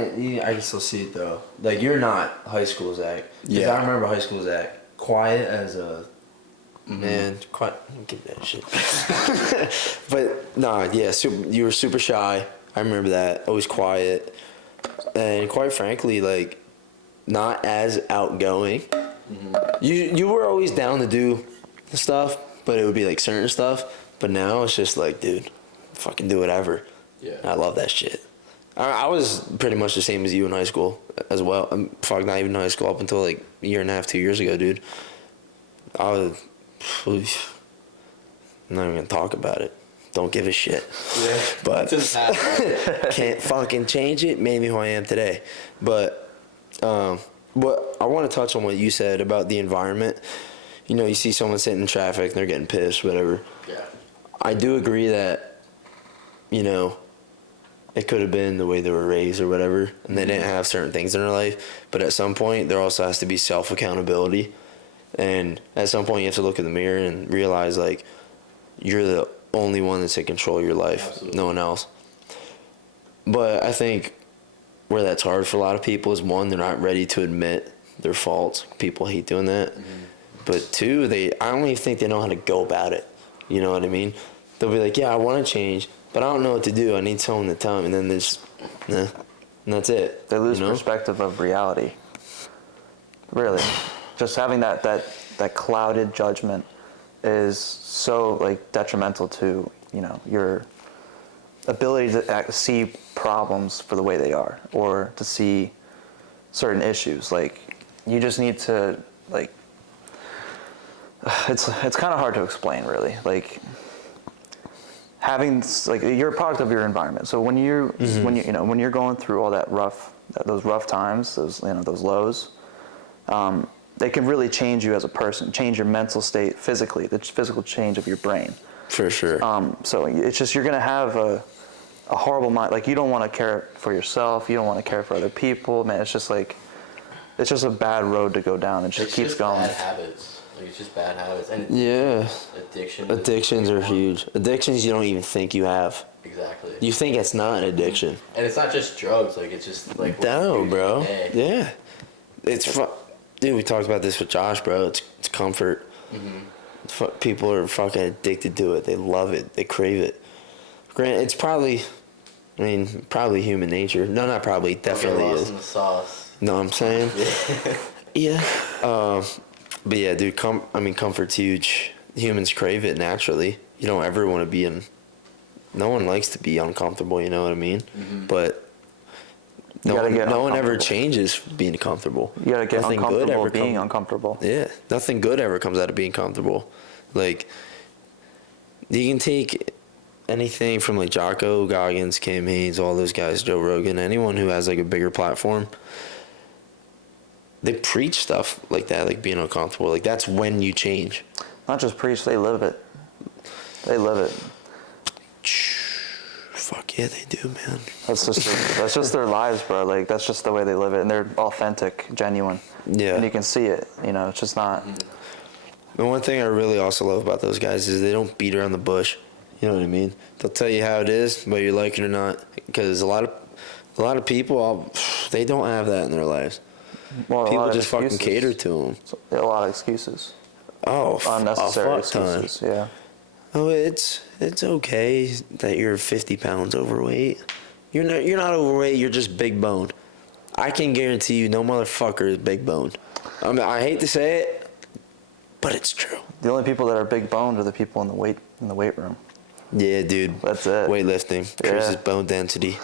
can still see it though. Like you're not high school Zach. 'Cause Yeah. I remember high school Zach, quiet as a man. Quiet. Get that shit. But nah, yeah. You were super shy. I remember that. Always quiet, and quite frankly, like not as outgoing. You were always down to do the stuff, but it would be like certain stuff. But now it's just like, dude, fucking do whatever. Yeah. I love that shit. I was pretty much the same as you in high school as well. Fuck, not even in high school up until like a year and a half, 2 years ago, dude. I was, I'm not even gonna talk about it. Don't give a shit. Yeah. But Just happened. can't fucking change it. Made me who I am today. But what I want to touch on what you said about the environment. You know, you see someone sitting in traffic and they're getting pissed, whatever. Yeah. I do agree that, you know, it could have been the way they were raised or whatever, and they didn't have certain things in their life. But at some point, there also has to be self-accountability. And at some point, you have to look in the mirror and realize, like, you're the only one that's in control of your life. Absolutely. No one else. But I think where that's hard for a lot of people is, one, they're not ready to admit their faults. People hate doing that. But two, I don't even think they know how to go about it. You know what I mean? They'll be like, yeah, I want to change, but I don't know what to do. I need someone to tell me. And then there's, and that's it. They lose you know? perspective of reality. Really. Just having that clouded judgment is so like detrimental to, you know, your ability to see problems for the way they are, or to see certain issues. Like, you just need to, like, it's kind of hard to explain, really. Like, having, like, you're a product of your environment. So when when you're going through all those rough times, those lows, they can really change you as a person, change your mental state physically, the physical change of your brain. For sure. So it's just, you're gonna have a horrible mind. Like, you don't want to care for yourself. You don't want to care for other people. Man, it's just a bad road to go down. It just keeps going. Bad habits. Like, it's just bad habits. And Yeah. addiction. Addictions are huge. Addictions you don't even think you have. Exactly. You think it's not an addiction. And it's not just drugs. Like, it's just like. No, what you do bro. day. Yeah. Dude, we talked about this with Josh, bro. It's comfort. People are fucking addicted to it. They love it. They crave it. Granted, it's probably human nature. No, not probably. Definitely Get lost is. in the sauce. Know what I'm saying? Yeah. But yeah, dude, comfort's huge. Humans crave it naturally. You don't ever want to be in. No one likes to be uncomfortable, you know what I mean? But no one ever changes being comfortable. You gotta get Nothing uncomfortable good ever being uncomfortable. Yeah, nothing good ever comes out of being comfortable. Like, you can take anything from like Jocko, Goggins, Cam Haynes, all those guys, Joe Rogan, anyone who has like a bigger platform. They preach stuff like that, like being uncomfortable. Like, that's when you change. Not just preach, they live it. They live it. Fuck yeah, they do, man. That's just their lives, bro. Like, that's just the way they live it, and they're authentic, genuine. Yeah. And you can see it. You know, it's just not. The one thing I really also love about those guys is they don't beat around the bush. You know what I mean? They'll tell you how it is, whether you like it or not. Because a lot of people, they don't have that in their lives. Well, People just fucking cater to them. A lot of excuses. Oh, Unnecessary a fuck ton. excuses. Yeah. Oh, it's okay that you're 50 pounds overweight. You're not overweight. You're just big boned. I can guarantee you, no motherfucker is big boned. I mean, I hate to say it, but it's true. The only people that are big boned are the people in the weight room. Yeah, dude. That's it. Weightlifting increases bone density.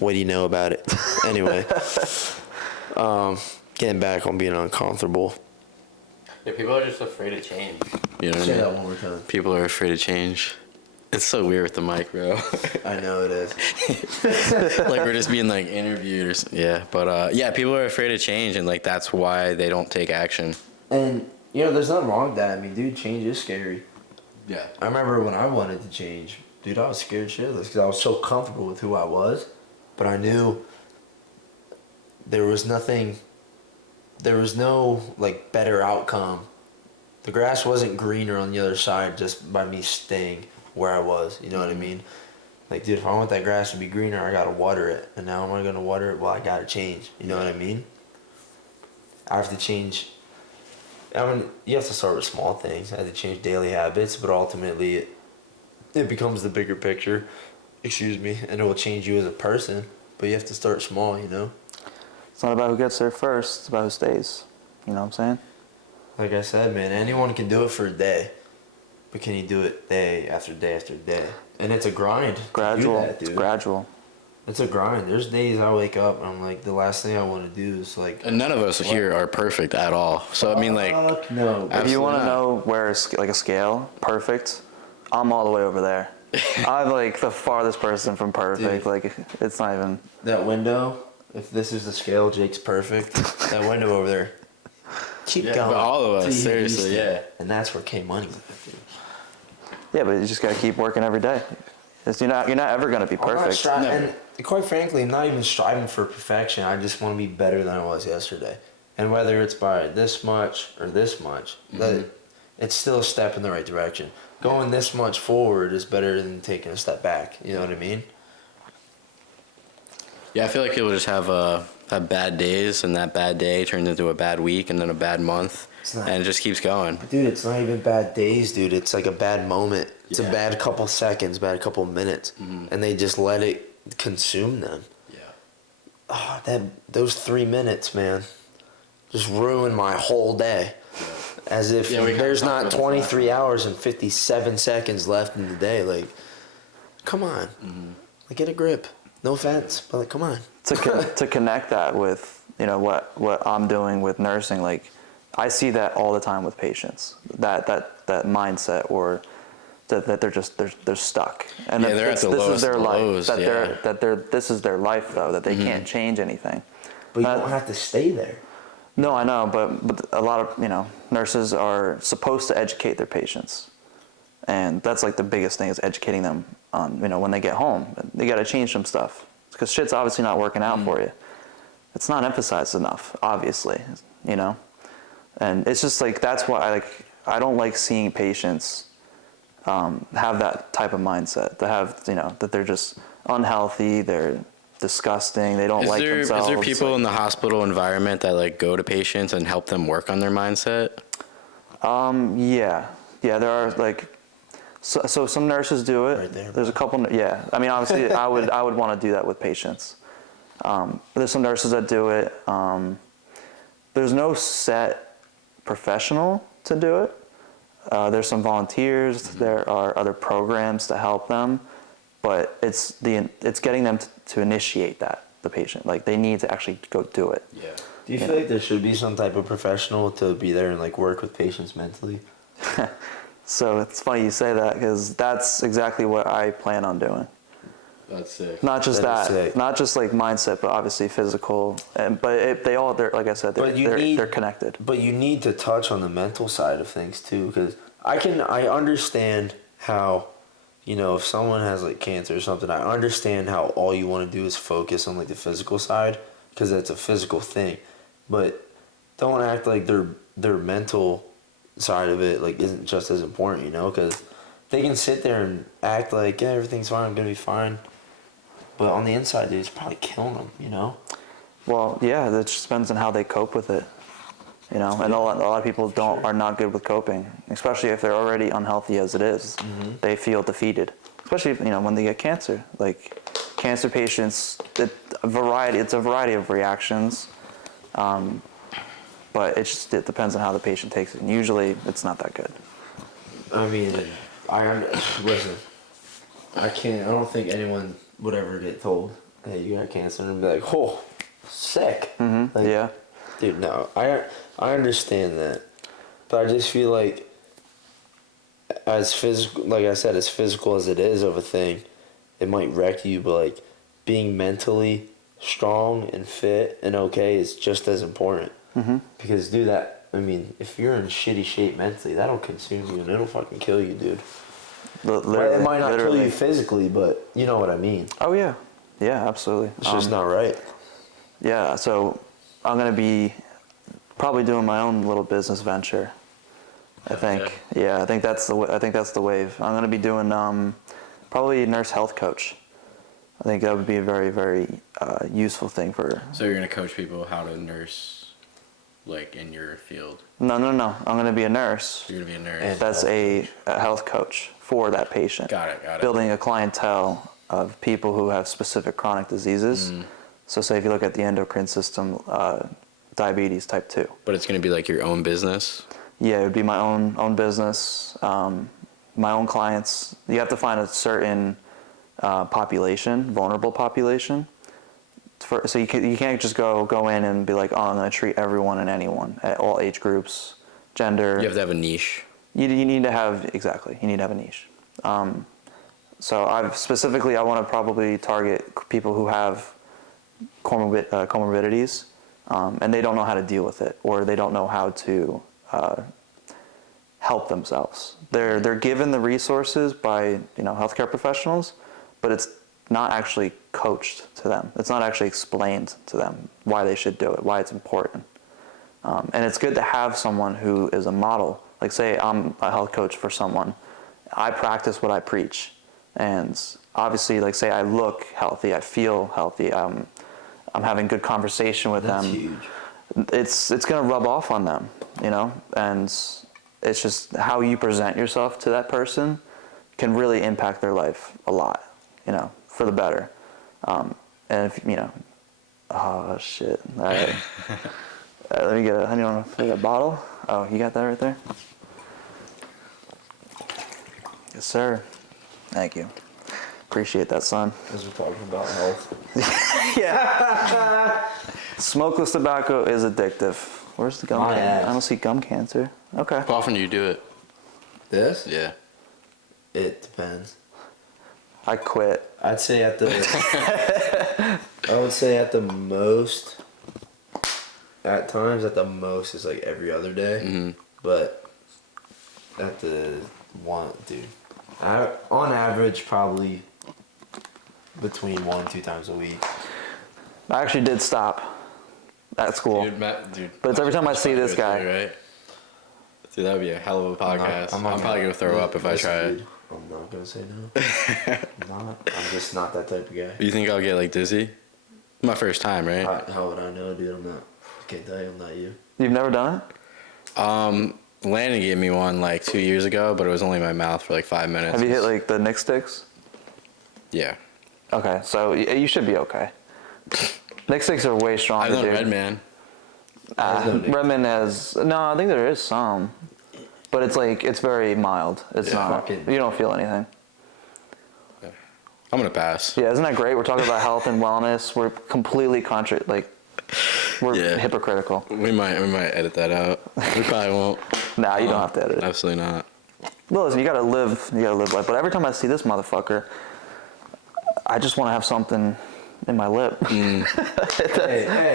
What do you know about it? Anyway, getting back on being uncomfortable. Yeah, people are just afraid to change. You know what I mean? that one more time. People are afraid to change. It's so weird with the mic, bro. I know it is. Like, we're just being like interviewed or something. Yeah, but yeah, people are afraid to change, and like that's why they don't take action. And there's nothing wrong with that. I mean, dude, change is scary. Yeah. I remember when I wanted to change, dude, I was scared shitless because I was so comfortable with who I was, but I knew there was nothing there was no like better outcome. The grass wasn't greener on the other side just by me staying where I was. You know what I mean? Like, dude, if I want that grass to be greener, I gotta water it. And now am I gonna water it? Well, I gotta change. You know what I mean? I have to change. I mean, you have to start with small things. I have to change daily habits, but ultimately, it becomes the bigger picture. Excuse me, and it will change you as a person. But you have to start small. You know. It's not about who gets there first. It's about who stays. You know what I'm saying? Like I said, man, anyone can do it for a day, but can you do it day after day after day? And it's a grind. Gradual. To do that, dude. It's gradual. It's a grind. There's days I wake up and I'm like, the last thing I want to do is like. And none of us here are perfect at all. So I mean, like, Fuck no. If you want to not. know where it's like a scale, perfect, I'm all the way over there. I'm like the farthest person from perfect. Dude. Like, it's not even. That window, if this is the scale, Jake's perfect. That window over there. Keep Yeah, going. but all of us, till you get seriously, used to it. yeah. And that's where K-Money. Yeah, but you just gotta keep working every day. You're not ever gonna be perfect. And quite frankly, I'm not even striving for perfection. I just want to be better than I was yesterday. And whether it's by this much or this much, it's still a step in the right direction. Going this much forward is better than taking a step back. You know what I mean? Yeah, I feel like people just have bad days, and that bad day turns into a bad week, and then a bad month, It's not- and it just keeps going. Dude, it's not even bad days, dude. It's like a bad moment. It's Yeah. a bad couple seconds, bad couple minutes. And they just let it consume them. Yeah. Oh, those 3 minutes, man, just ruined my whole day. As if Yeah, we kinda there's talked not about this 23 hours and 57 seconds left in the day. Like, come on. Like, get a grip. No offense, but like, come on. To connect that with what I'm doing with nursing, like I see that all the time with patients. That mindset, or that they're stuck, and Yeah, they're at the lowest is their of life. lows, This is their life though. That they can't change anything. But you don't have to stay there. No, I know, but a lot of nurses are supposed to educate their patients, and that's like the biggest thing is educating them on when they get home. They got to change some stuff because shit's obviously not working out for you. It's not emphasized enough, obviously, and it's just like that's why I don't like seeing patients have that type of mindset. To have that they're just unhealthy, they're disgusting, they don't like themselves. Is there people in the hospital environment that like go to patients and help them work on their mindset? Yeah, there are like, so some nurses do it. Right there, There's a couple. Yeah, I mean, obviously, I would want to do that with patients. But there's some nurses that do it. There's no set professional to do it. There's some volunteers. There are other programs to help them, but it's getting them to initiate the patient. Like they need to actually go do it. Yeah. Do you feel like there should be some type of professional to be there and like work with patients mentally? So it's funny you say that because that's exactly what I plan on doing. That's sick. Not just That is that, sick. not just like mindset, but obviously physical. But they're like I said, they're connected. But you need to touch on the mental side of things too, because I understand how, if someone has like cancer or something, I understand how all you want to do is focus on like the physical side because it's a physical thing, but don't act like their mental side of it like isn't just as important, because they can sit there and act like everything's fine, I'm gonna be fine, but on the inside, dude, it's probably killing them, Well, yeah, that just depends on how they cope with it. And a lot of people are not good with coping, especially if they're already unhealthy as it is. They feel defeated, especially when they get cancer. Like cancer patients, it's a variety of reactions, but it depends on how the patient takes it. And usually, it's not that good. I mean, listen, I don't think anyone would ever get told, hey, you got cancer, and be like, oh, sick. Like, Yeah. Dude, no, I understand that, but I just feel like as physical, like I said, as physical as it is of a thing, it might wreck you, but like being mentally strong and fit and okay is just as important. Because dude, if you're in shitty shape mentally, that'll consume you and it'll fucking kill you, dude. Literally, It might not literally. kill you physically, but you know what I mean. Oh yeah, absolutely. It's just not right. Yeah, so I'm gonna be Probably doing my own little business venture. I think. Okay. Yeah, I think that's the wave. I'm gonna be doing probably nurse health coach. I think that would be a very, very useful thing for. So you're gonna coach people how to nurse, like in your field. No. I'm gonna be a nurse. You're gonna be a nurse. And- That's a health coach for that patient. Got it. Building a clientele of people who have specific chronic diseases. So say if you look at the endocrine system, diabetes type 2. But it's gonna be like your own business. Yeah, it would be my own business, my own clients. You have to find a certain population, vulnerable population. So you can't just go in and be like, oh, I'm going to treat everyone and anyone at all age groups, gender. You have to have a niche. You need to have, exactly, you need to have a niche. So I want to probably target people who have comorbidities, and they don't know how to deal with it, or they don't know how to help themselves. They're given the resources by healthcare professionals, but it's not actually coached to them. It's not actually explained to them why they should do it, why it's important. And it's good to have someone who is a model. Like say I'm a health coach for someone, I practice what I preach. And obviously, like say I look healthy, I feel healthy, I'm having good conversation with That's them. huge. It's gonna rub off on them, and it's just how you present yourself to that person can really impact their life a lot, for the better. And if oh shit! All right, let me get a bottle. Oh, you got that right there? Yes, sir. Thank you. Appreciate that, son. As we're talking about health. Yeah. Smokeless tobacco is addictive. Where's the gum? My can? ass. I don't see gum cancer. Okay. How often do you do it? This? Yeah. It depends. I quit. I'd say at the I would say at the most, at times at the most is like every other day. But at the one, dude, on average probably between 1 and 2 times a week. I actually did stop at school. Dude, But it's every time I see this guy. Right? Dude, that would be a hell of a podcast. I'm I'm probably gonna throw up if I try it. I'm not gonna say no. I'm just not that type of guy. You think I'll get like dizzy? My first time, right? How would I know, dude? I'm not. I can't tell you. I'm not you. You've never done it? Landon gave me one like 2 years ago, but it was only in my mouth for like 5 minutes. Have you hit like the Nick sticks? Yeah. Okay, so you should be okay. Nick sticks are way I've stronger, done dude. Redman. Redman has I think there is some, but it's very mild. It's Yeah. not. You don't feel anything. I'm gonna pass. Yeah, isn't that great? We're talking about health and wellness. We're completely we're Yeah. hypocritical. We might edit that out. We probably won't. Nah, you don't have to edit it. Absolutely not. Well, listen, you gotta live life. But every time I see this motherfucker, I just want to have something in my lip. Hey.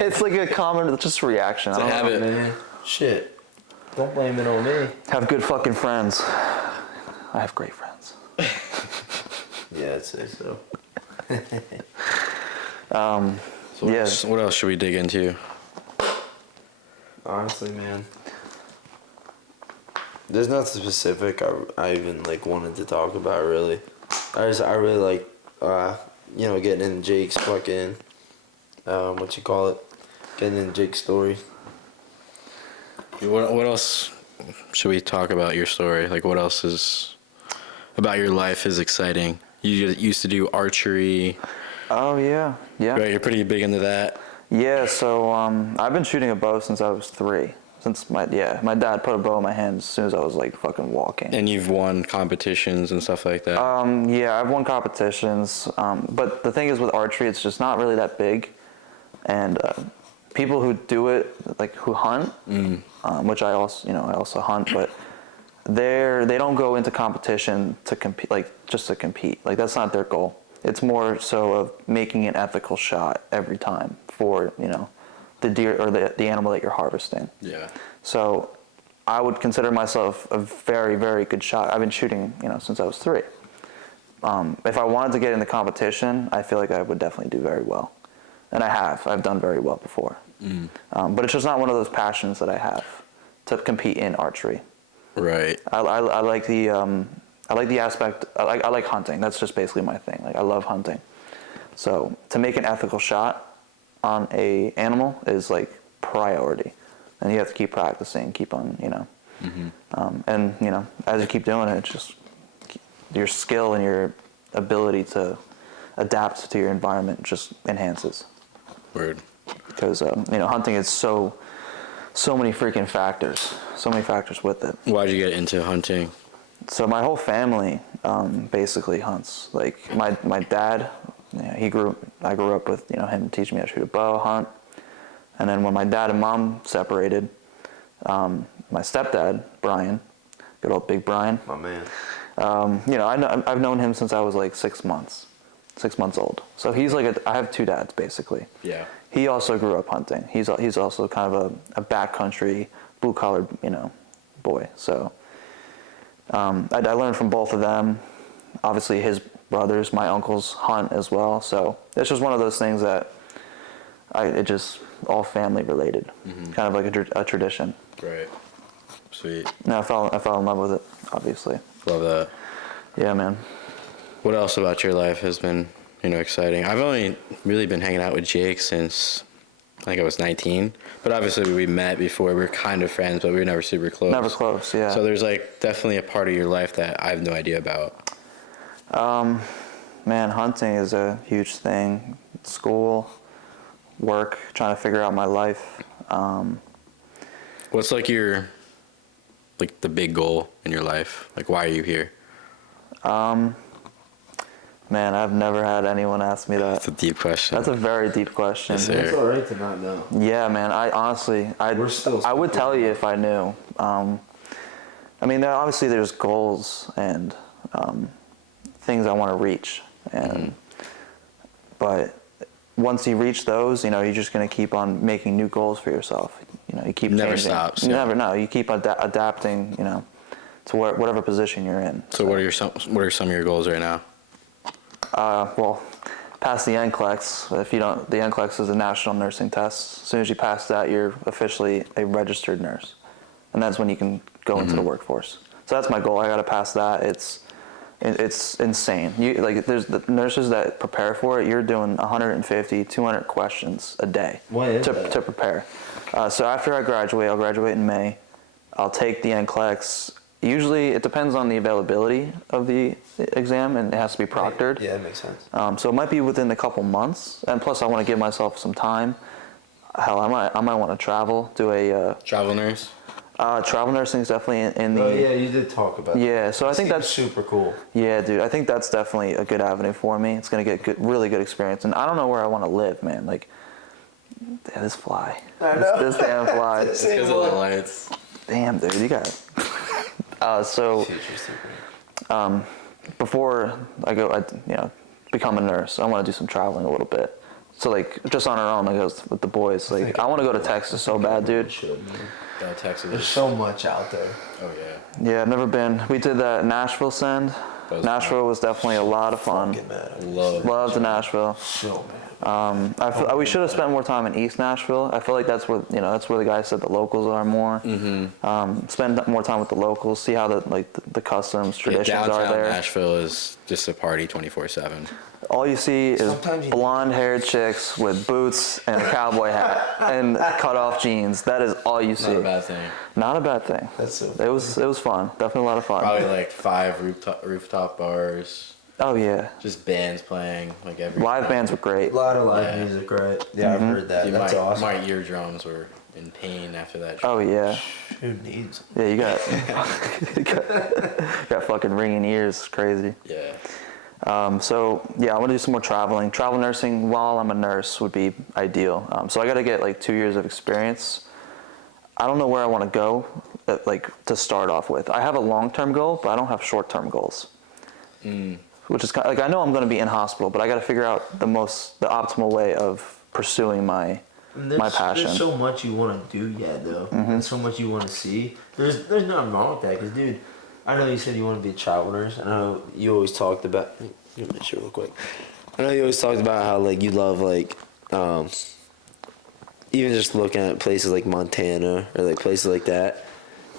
It's like a common just reaction. It's a I don't know. habit. Man, shit. Don't blame it on me. Have good fucking friends. I have great friends. Yeah, I'd say so. So Yeah. what else should we dig into? Honestly, man. There's nothing specific I even wanted to talk about really. I really like getting in Jake's fucking getting in Jake's story. What else should we talk about your story? Like what else is about your life is exciting? You used to do archery. Oh yeah. Right, you're pretty big into that. Yeah. So I've been shooting a bow since I was 3. Since my dad put a bow in my hand as soon as I was fucking walking. And you've won competitions and stuff like that. Yeah, I've won competitions, but the thing is with archery, it's just not really that big, and people who do it, who hunt, which I also hunt, but they don't go into competition to compete, just to compete. That's not their goal. It's more so of making an ethical shot every time for the deer or the animal that you're harvesting. Yeah. So I would consider myself a very, very good shot. I've been shooting, since I was 3. If I wanted to get in the competition, I feel like I would definitely do very well. And I have. I've done very well before. But it's just not one of those passions that I have to compete in archery. Right. I like the aspect. I like hunting. That's just basically my thing. Like I love hunting. So to make an ethical shot on a animal is like priority, and you have to keep practicing, keep on, and as you keep doing it, it's just your skill and your ability to adapt to your environment just enhances. Word. Because hunting is so many freaking factors, with it. Why'd you get into hunting? So my whole family basically hunts. Like my dad, I grew up with him teaching me how to shoot a bow, hunt, and then when my dad and mom separated, my stepdad Brian, good old Big Brian, My man. I've known him since I was like 6 months old. So he's like I have two dads basically. Yeah. He also grew up hunting. He's also kind of a backcountry, blue-collar, boy. So I learned from both of them. Obviously, his brothers, my uncles, hunt as well. So it's just one of those things that it just all family related, kind of like a tradition. Right. Sweet. And I fell in love with it, obviously. Love that. Yeah, man. What else about your life has been, exciting? I've only really been hanging out with Jake since I think I was 19. But obviously we met before. We were kind of friends, but we were never super close. Never close, yeah. So there's like definitely a part of your life that I have no idea about. Man, hunting is a huge thing. School, work, trying to figure out my life. What's like the big goal in your life? Like, why are you here? Man, I've never had anyone ask me that. That's a deep question. That's a very deep question. Yes, sir. It's all right to not know. Yeah, man. I honestly, I would tell you if I knew. Obviously there's goals and things I want to reach, and but once you reach those, you're just gonna keep on making new goals for yourself. You keep Never changing. stops. You Yeah. never know. You keep adapting. To whatever position you're in. So what are some of your goals right now? Well, pass the NCLEX. If you don't, the NCLEX is the National Nursing Test. As soon as you pass that, you're officially a registered nurse, and that's when you can go into the workforce. So that's my goal. I got to pass that. It's insane. There's the nurses that prepare for it. You're doing 150, 200 questions a day to prepare. So after I graduate, I'll graduate in May. I'll take the NCLEX. Usually, it depends on the availability of the exam, and it has to be proctored. Yeah, that makes sense. So it might be within a couple months, and plus I want to give myself some time. Hell, I might want to travel, do a Travel nurse? travel nursing is definitely in the. Oh yeah, you did talk about that. Yeah, so I think that's super cool. Yeah, dude, I think that's definitely a good avenue for me. It's gonna get really good experience, and I don't know where I want to live, man. Like, yeah, this fly, this damn fly. Because of the lights. Damn, dude, you got it. Before I become a nurse, I want to do some traveling a little bit. So just on our own, with the boys. I want to go to Texas so bad, dude. Texas. There's so much out there. Oh yeah. Yeah, I've never been. We did that Nashville send. Nashville was definitely a lot of fun. Loved Nashville. So man. We should have spent more time in East Nashville. I feel like that's where the guy said the locals are more. Spend more time with the locals, see how the customs, traditions are downtown there. Nashville is just a party 24/7. All you see is blonde-haired chicks with boots and a cowboy hat and cut-off jeans. That is all you see. Not a bad thing. Not a bad thing. That's so It was fun. Definitely a lot of fun. Probably 5 rooftop bars. Oh yeah. Just bands playing every Live bands were great. A lot of live music, right? Yeah, I've heard that. Dude, That's awesome. My eardrums were in pain after that. Oh yeah. Who needs? Yeah, you got fucking ringing ears. Crazy. Yeah. So yeah, I want to do some more traveling. Travel nursing while I'm a nurse would be ideal. So I got to get 2 years of experience. I don't know where I want to go, to start off with. I have a long-term goal, but I don't have short-term goals. Which is I know I'm going to be in hospital, but I got to figure out the optimal way of pursuing my passion. There's so much you want to do yet, though. And so much you want to see. There's nothing wrong with that, because, dude, I know you said you want to be a travel nurse. I know you always talked about. Let me make sure real quick. I know you always talked about how you love even just looking at places like Montana or like places like that.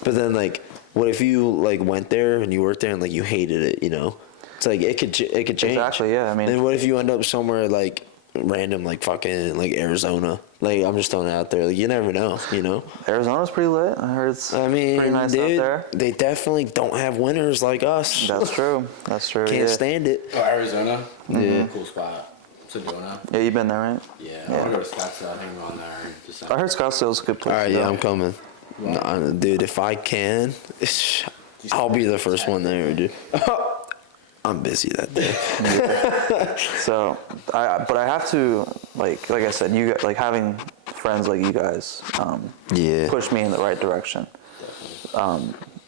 But then like, what if you like went there and you worked there and like you hated it? You know, it's like it could change. Exactly. Yeah. I mean, And what if you end up somewhere like random, like fucking like Arizona? Like I'm just throwing it out there. Like you never know. You know. Arizona's pretty lit. I heard it's pretty nice dude, out there. they definitely don't have winters like us. That's true. That's true. Can't yeah. stand it. Oh, Arizona? Yeah. Cool spot. Sedona. Yeah, you've been there, right? Yeah, I want to go to Scottsdale. I think I'm on there in December. I heard Scottsdale's a good place. All right, to yeah, go. I'm coming. Nah, dude, if I can, I'll be the first one there, dude. I'm busy that day. So, but I have to like I said, you like having friends like you guys, Yeah. push me in the right direction,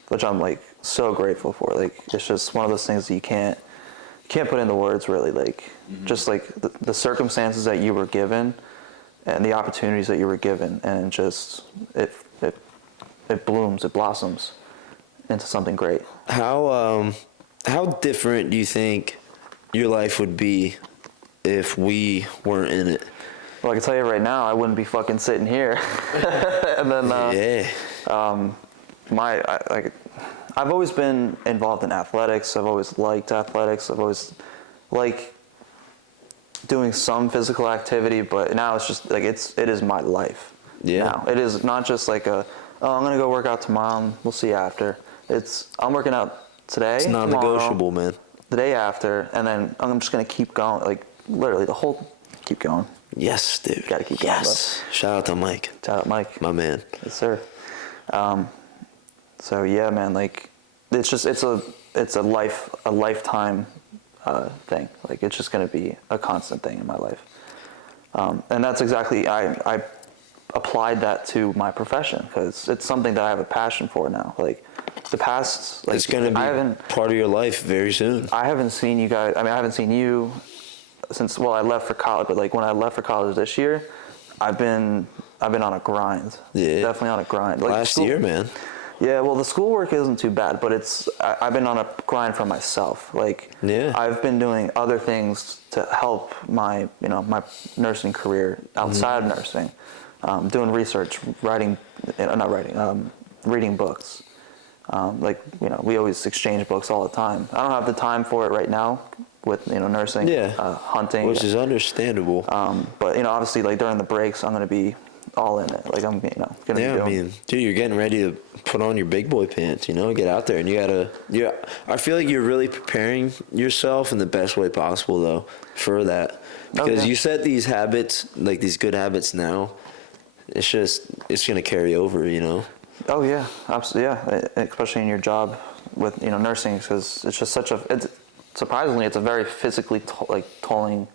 which I'm like so grateful for. Like it's just one of those things that you can't put into words really. Like just like the circumstances that you were given, and the opportunities that you were given, and just it blooms, it blossoms into something great. How different do you think your life would be if we weren't in it? Well, I can tell you right now, I wouldn't be fucking sitting here. And then, Yeah. I've always been involved in athletics. I've always liked athletics. I've always liked doing some physical activity, but now it's just like it is my life. Yeah. Now it is not just like I'm gonna go work out tomorrow and we'll see after. I'm working out today. It's non-negotiable, man. The day after, and then I'm just gonna keep going. Like literally keep going. Yes, dude. Gotta keep going, Yes. Shout out to Mike, Shout out, Mike. my man. Yes, sir. So yeah, man, like it's a lifetime thing. Like it's just gonna be a constant thing in my life. And that's exactly I applied that to my profession because it's something that I have a passion for now. Like the past, like It's gonna be part of your life very soon. I haven't seen you guys. I mean, I haven't seen you since I left for college. But like when I left for college this year, I've been on a grind. Yeah. Definitely on a grind. Like Last year, man. Yeah, well, the schoolwork isn't too bad, but I've been on a grind for myself. Like, Yeah. I've been doing other things to help my nursing career outside of nursing, doing research, reading books. We always exchange books all the time. I don't have the time for it right now with nursing, hunting, Which is understandable. but obviously like during the breaks, I'm gonna be all in it. Like I'm gonna be Yeah, I doing. mean, dude, you're getting ready to put on your big boy pants, get out there, and I feel like you're really preparing yourself in the best way possible, though, for that. Because you set these habits, like these good habits now, it's going to carry over, Oh yeah, absolutely, yeah. Especially in your job with, nursing, because it's just surprisingly, it's a very physically tolling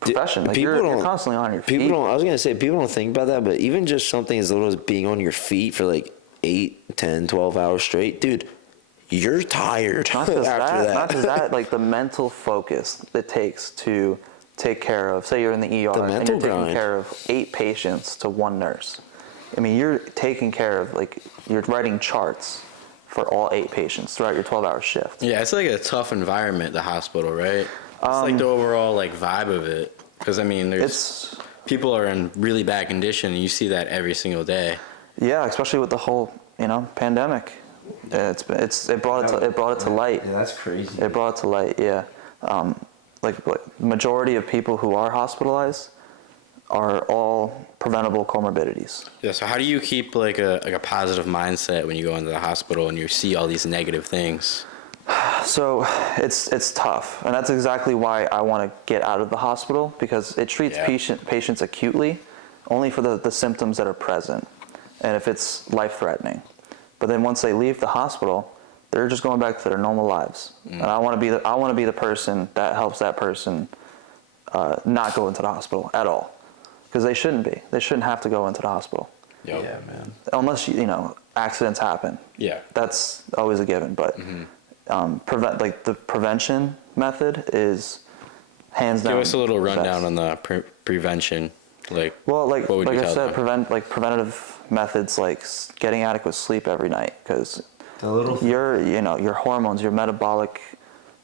profession. Like you're constantly on your feet. I was gonna say, people don't think about that, but even just something as little as being on your feet for like 8, 10, 12 hours straight, dude, you're tired Not after just that. Not just that, like the mental focus it takes to take care of, say you're in the ER and you're taking care of 8 patients to 1 nurse. I mean, you're taking care of, like, you're writing charts for all 8 patients throughout your 12-hour shift. Yeah, it's like a tough environment, the hospital, right? It's like the overall like vibe of it. Because I mean, people are in really bad condition, and you see that every single day. Yeah, especially with the whole pandemic. It brought it to light. Yeah, that's crazy. It brought it to light. Yeah, like majority of people who are hospitalized are all preventable comorbidities. Yeah. So how do you keep like a positive mindset when you go into the hospital and you see all these negative things? So it's tough, and that's exactly why I want to get out of the hospital, because it treats patients acutely only for the symptoms that are present, and if it's life-threatening. But then once they leave the hospital, they're just going back to their normal lives. And I want to be the person that helps that person not go into the hospital at all, because they shouldn't be. They shouldn't have to go into the hospital. Yep. Yeah, man. Unless accidents happen. Yeah. That's always a given, but. The prevention method is hands down. Give us a little rundown on the prevention, what would you I tell said, them? preventative methods like getting adequate sleep every night, because your hormones, your metabolic,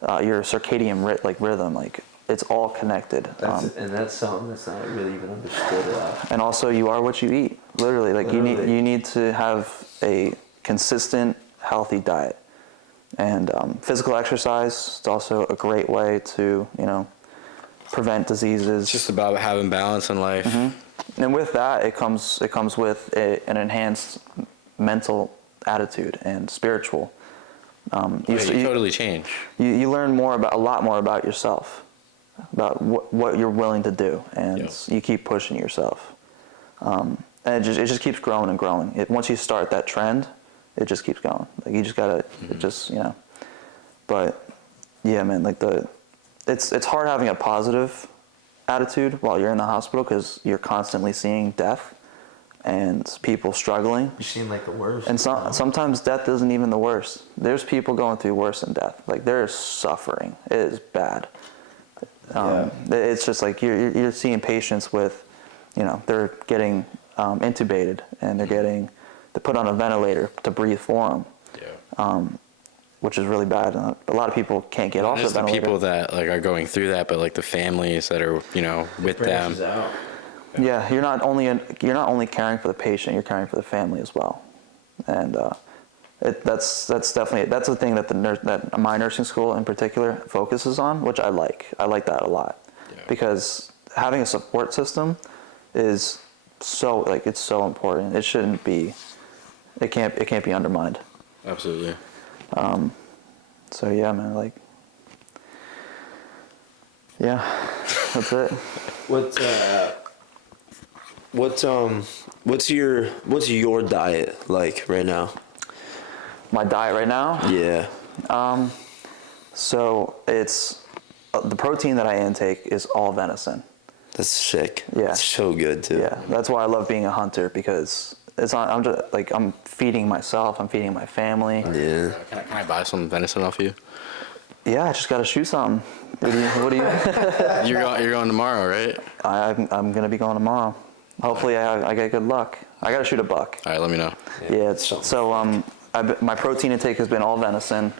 your circadian rhythm, like it's all connected. And that's something that's not really even understood a lot. And also, you are what you eat. Literally, like Literally. you need to have a consistent, healthy diet. And physical exercise is also a great way to, prevent diseases. It's just about having balance in life. And with that, it comes with an enhanced mental attitude and spiritual. You totally change. You learn a lot more about yourself, about what you're willing to do, and you keep pushing yourself. And it just keeps growing and growing. Once you start that trend, it just keeps going. Like you just gotta, But yeah, man, like it's hard having a positive attitude while you're in the hospital because you're constantly seeing death and people struggling. You seem like the worst. And sometimes death isn't even the worst. There's people going through worse than death. Like they're suffering. It is bad. It's just like you're seeing patients with, they're getting intubated and they're put on a ventilator to breathe for them. Which is really bad. A lot of people can't get off the ventilator. The people that are going through that, but the families that are with them. Out. Yeah, you're not only caring for the patient, you're caring for the family as well, and that's definitely the thing that my nursing school in particular focuses on, which I like. I like that a lot because having a support system is so it's so important. It shouldn't be. It can't be undermined. Absolutely. So yeah, man, that's it. What's your diet like right now? My diet right now? Yeah. So it's the protein that I intake is all venison. That's sick. Yeah. It's so good too. Yeah, that's why I love being a hunter because it's not. I'm just I'm feeding myself. I'm feeding my family. Yeah. Can I buy some venison off you? Yeah, I just gotta shoot something. What do you? You're going tomorrow, right? I'm gonna be going tomorrow. Hopefully, I get good luck. I gotta shoot a buck. All right, let me know. Yeah. So my protein intake has been all venison.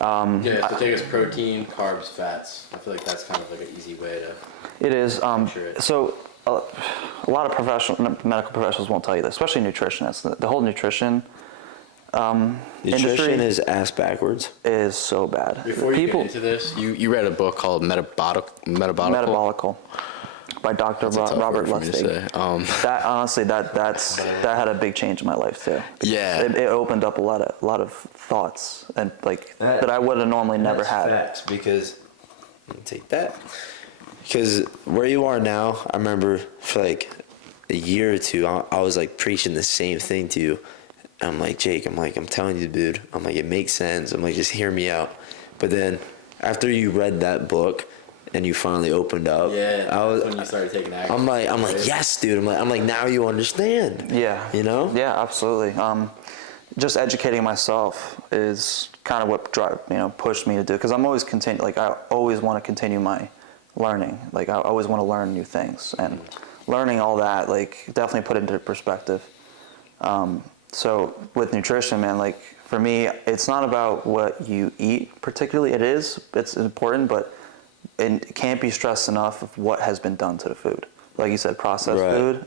Yeah, so take us protein, carbs, fats. I feel like that's kind of an easy way to. It is. Sure. So a lot of medical professionals won't tell you this, especially nutritionists. The whole nutrition Nutrition industry is ass backwards. is so bad. Before you get into this, you read a book called Metabolical by Dr. Robert Lustig. That honestly, that had a big change in my life too. Yeah. It opened up a lot of thoughts and that I would have normally never had. Facts, because take that. Because where you are now, I remember for a year or two, I was preaching the same thing to you. I'm like, Jake, I'm telling you, dude. I'm like, it makes sense. I'm like, just hear me out. But then after you read that book and you finally opened up, that's when you started taking action. I'm like, yes, dude. I'm like, now you understand. Yeah. Yeah, absolutely. Just educating myself is kind of what pushed me to do, because I'm always I always want to continue my learning. I always want to learn new things, and learning all that definitely put it into perspective. So with nutrition, man, for me, it's not about what you eat particularly. It's important, but it can't be stressed enough of what has been done to the food. Like you said, processed food,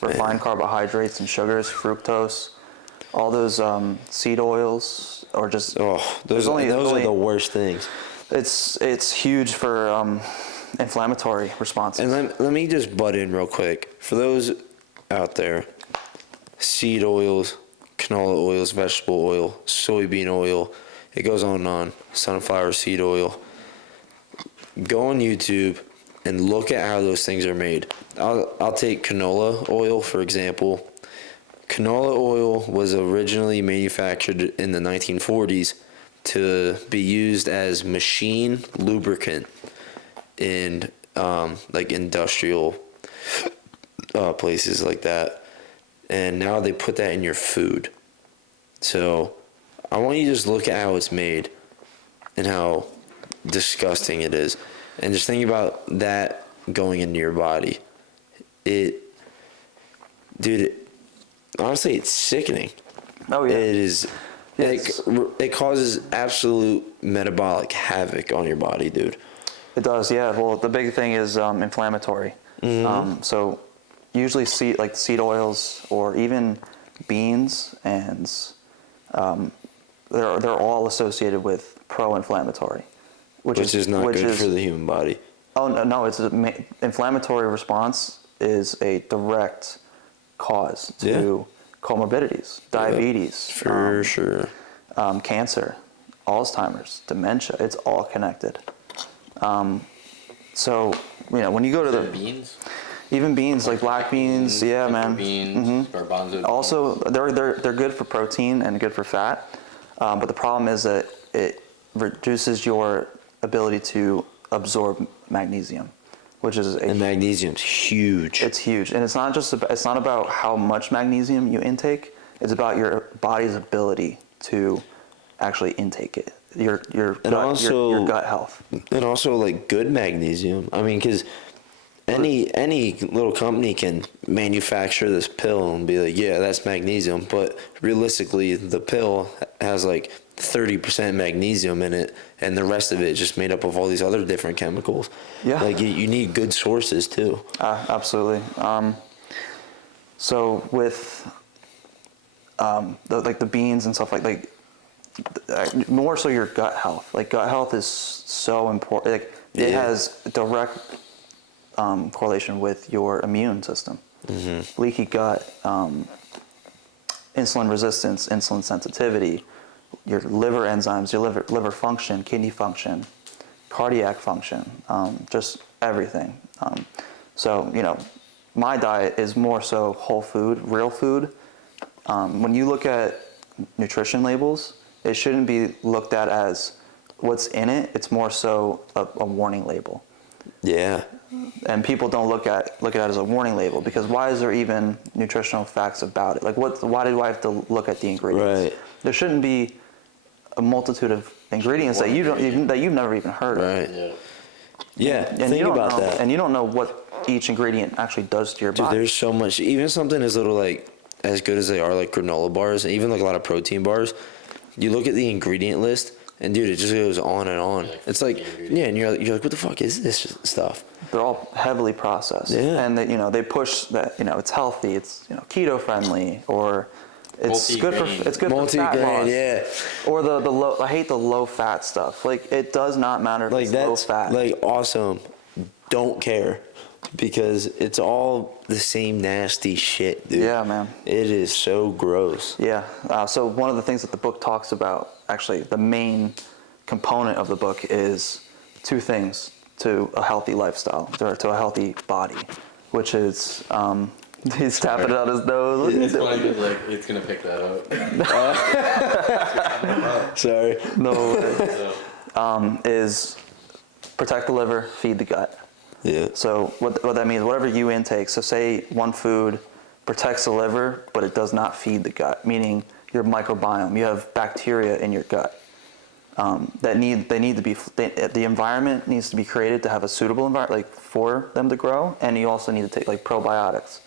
refined carbohydrates and sugars, fructose, all those seed oils, or just those are the worst things. It's huge for inflammatory responses. And let me just butt in real quick. For those out there, seed oils, canola oils, vegetable oil, soybean oil, it goes on and on, sunflower seed oil. Go on YouTube and look at how those things are made. I'll take canola oil, for example. Canola oil was originally manufactured in the 1940s to be used as machine lubricant in industrial places like that. And now they put that in your food. So I want you to just look at how it's made and how disgusting it is. And just think about that going into your body. Honestly, it's sickening. Oh, yeah. It is. It causes absolute metabolic havoc on your body, dude. It does, yeah. Well, the big thing is inflammatory. So usually seed oils or even beans and they're all associated with pro-inflammatory, Which is not good for the human body. Oh no, it's inflammatory response is a direct cause to comorbidities, diabetes, for sure, cancer, Alzheimer's, dementia. It's all connected. So when you go to the beans, even beans like black beans, yeah, man. Beans, garbanzo beans. Also, they're good for protein and good for fat, but the problem is that it reduces your ability to absorb magnesium, which is and magnesium's huge. It's huge, and it's not about how much magnesium you intake. It's about your body's ability to actually intake it. Your gut health. And also like good magnesium. I mean, because any little company can manufacture this pill and be like, yeah, that's magnesium, but realistically, the pill has like 30% magnesium in it, and the rest of it is just made up of all these other different chemicals. Yeah. Like you need good sources too. Absolutely. So with the beans and stuff like more so your gut health. Like gut health is so important. Like it has direct correlation with your immune system. Leaky gut, insulin resistance, insulin sensitivity, your liver enzymes, your liver function, kidney function, cardiac function, just everything. So my diet is more so whole food, real food. When you look at nutrition labels, it shouldn't be looked at as what's in it. It's more so a warning label. Yeah. And people don't look at it as a warning label, because why is there even nutritional facts about it? Like why do I have to look at the ingredients? Right. There shouldn't be a multitude of ingredients that you've never even heard of. Right. Yeah. And Think about that. And you don't know what each ingredient actually does to your Dude, body. there's so much. Even something as little like as good as they are, like granola bars, and even like a lot of protein bars. You look at the ingredient list, and dude, it just goes on and on. It's like, yeah, and you're like, what the fuck is this stuff? They're all heavily processed, and they push that it's healthy, it's keto friendly, or it's good for fat loss. Yeah. Or the low. I hate the low fat stuff. Like it does not matter if Like it's that's low fat. like awesome. Don't care, because it's all the same nasty shit, dude. Yeah, man. It is so gross. Yeah. So one of the things that the book talks about, actually, the main component of the book is two things to a healthy lifestyle, or to a healthy body, which is he's tapping it on his nose. It's funny because it's gonna pick that up. Sorry. No way. Is protect the liver, feed the gut. Yeah. So what that means, whatever you intake, so say one food protects the liver, but it does not feed the gut, meaning your microbiome, you have bacteria in your gut the environment needs to be created to have a suitable environment, like for them to grow, and you also need to take like probiotics.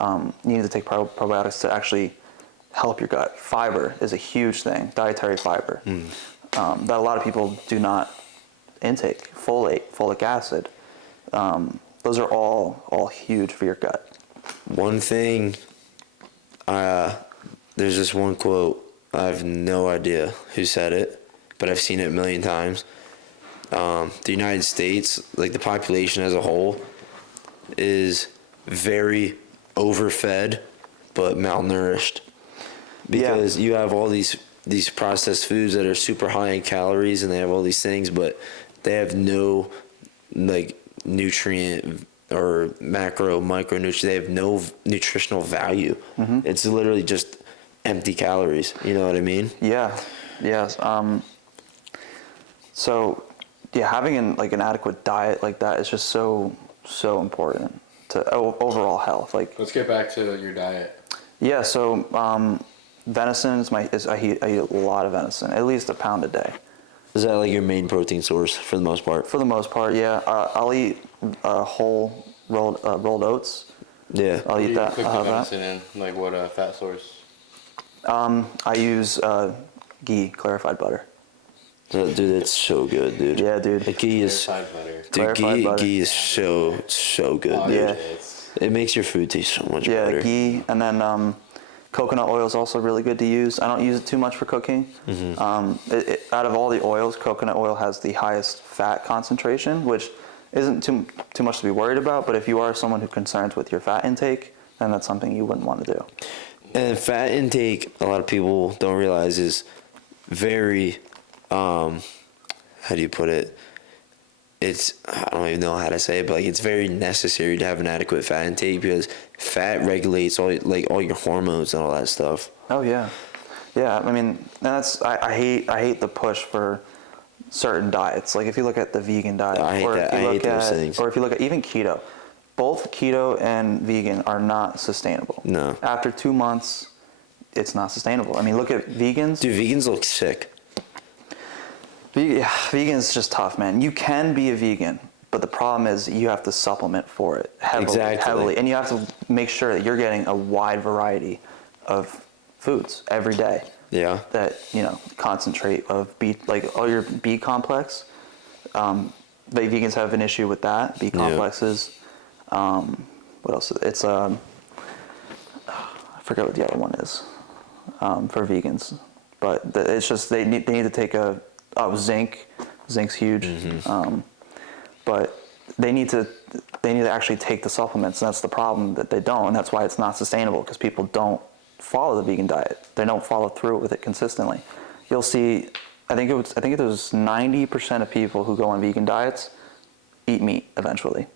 You need to take probiotics to actually help your gut. Fiber is a huge thing, dietary fiber, that a lot of people do not intake. Folate, folic acid. Those are all huge for your gut. One thing, there's this one quote, I have no idea who said it, but I've seen it a million times. The United States, like the population as a whole, is very overfed but malnourished, because you have all these processed foods that are super high in calories, and they have all these things, but they have no like nutrient or micronutrients. They have no nutritional value. It's literally just empty calories. You know what I mean? Yeah. Yes. So yeah, having an adequate diet like that is just so important to overall health. Like, let's get back to your diet. Yeah. So venison I eat a lot of venison, at least a pound a day. Is that like your main protein source for the most part? For the most part, yeah. I'll eat whole rolled oats. Yeah. I'll eat that. Cook I'll the have venison in, like what fat source? I use ghee, clarified butter. Dude, it's so good, dude. Yeah, dude. The ghee is, Clarified butter. dude, Clarified butter. ghee is so good, dude. Yeah. It makes your food taste so much Yeah, better. ghee, and then coconut oil is also really good to use. I don't use it too much for cooking. Out of all the oils, coconut oil has the highest fat concentration, which isn't too much to be worried about. But if you are someone who's concerned with your fat intake, then that's something you wouldn't want to do. And fat intake, a lot of people don't realize, is very, how do you put it? It's, I don't even know how to say it, but like it's very necessary to have an adequate fat intake because fat regulates all your hormones and all that stuff. Oh yeah, yeah. I mean, I hate the push for certain diets. Like if you look at the vegan diet, I hate or that. if you I look hate those at, things. or if you look at even keto, both keto and vegan are not sustainable. No. After 2 months, it's not sustainable. I mean, look at vegans. Dude, vegans look sick. Yeah, vegan is just tough, man. You can be a vegan, but the problem is you have to supplement for it heavily, and you have to make sure that you're getting a wide variety of foods every day. Yeah. That concentrate of B, like all your B complex. The vegans have an issue with that. B complexes. What else? It's I forget what the other one is for vegans, but it's just they need to take zinc. Zinc's huge. But they need to actually take the supplements, and that's the problem, that they don't, and that's why it's not sustainable, because people don't follow the vegan diet. They don't follow through with it consistently. You'll see, I think it was 90% of people who go on vegan diets eat meat eventually.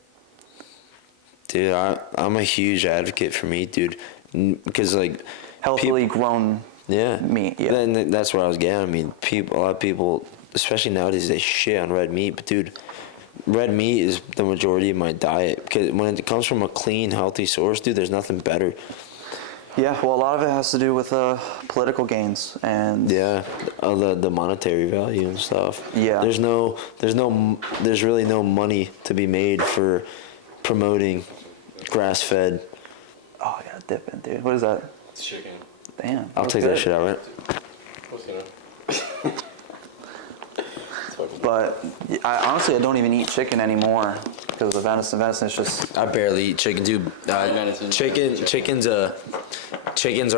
Dude, I'm a huge advocate for meat, dude, because like Healthily grown meat. Yeah. Then that's what I was getting. I mean, a lot of people, especially nowadays, they shit on red meat, but dude, red meat is the majority of my diet because when it comes from a clean, healthy source, dude, there's nothing better. Yeah, well, a lot of it has to do with political gains and the monetary value and stuff. Yeah, there's really no money to be made for promoting grass-fed. Oh, I gotta dip in, dude. What is that? It's chicken. Damn. I'll take that shit out, right? But honestly, I don't even eat chicken anymore because of venison. Venison is just. I barely eat chicken, dude. Chickens are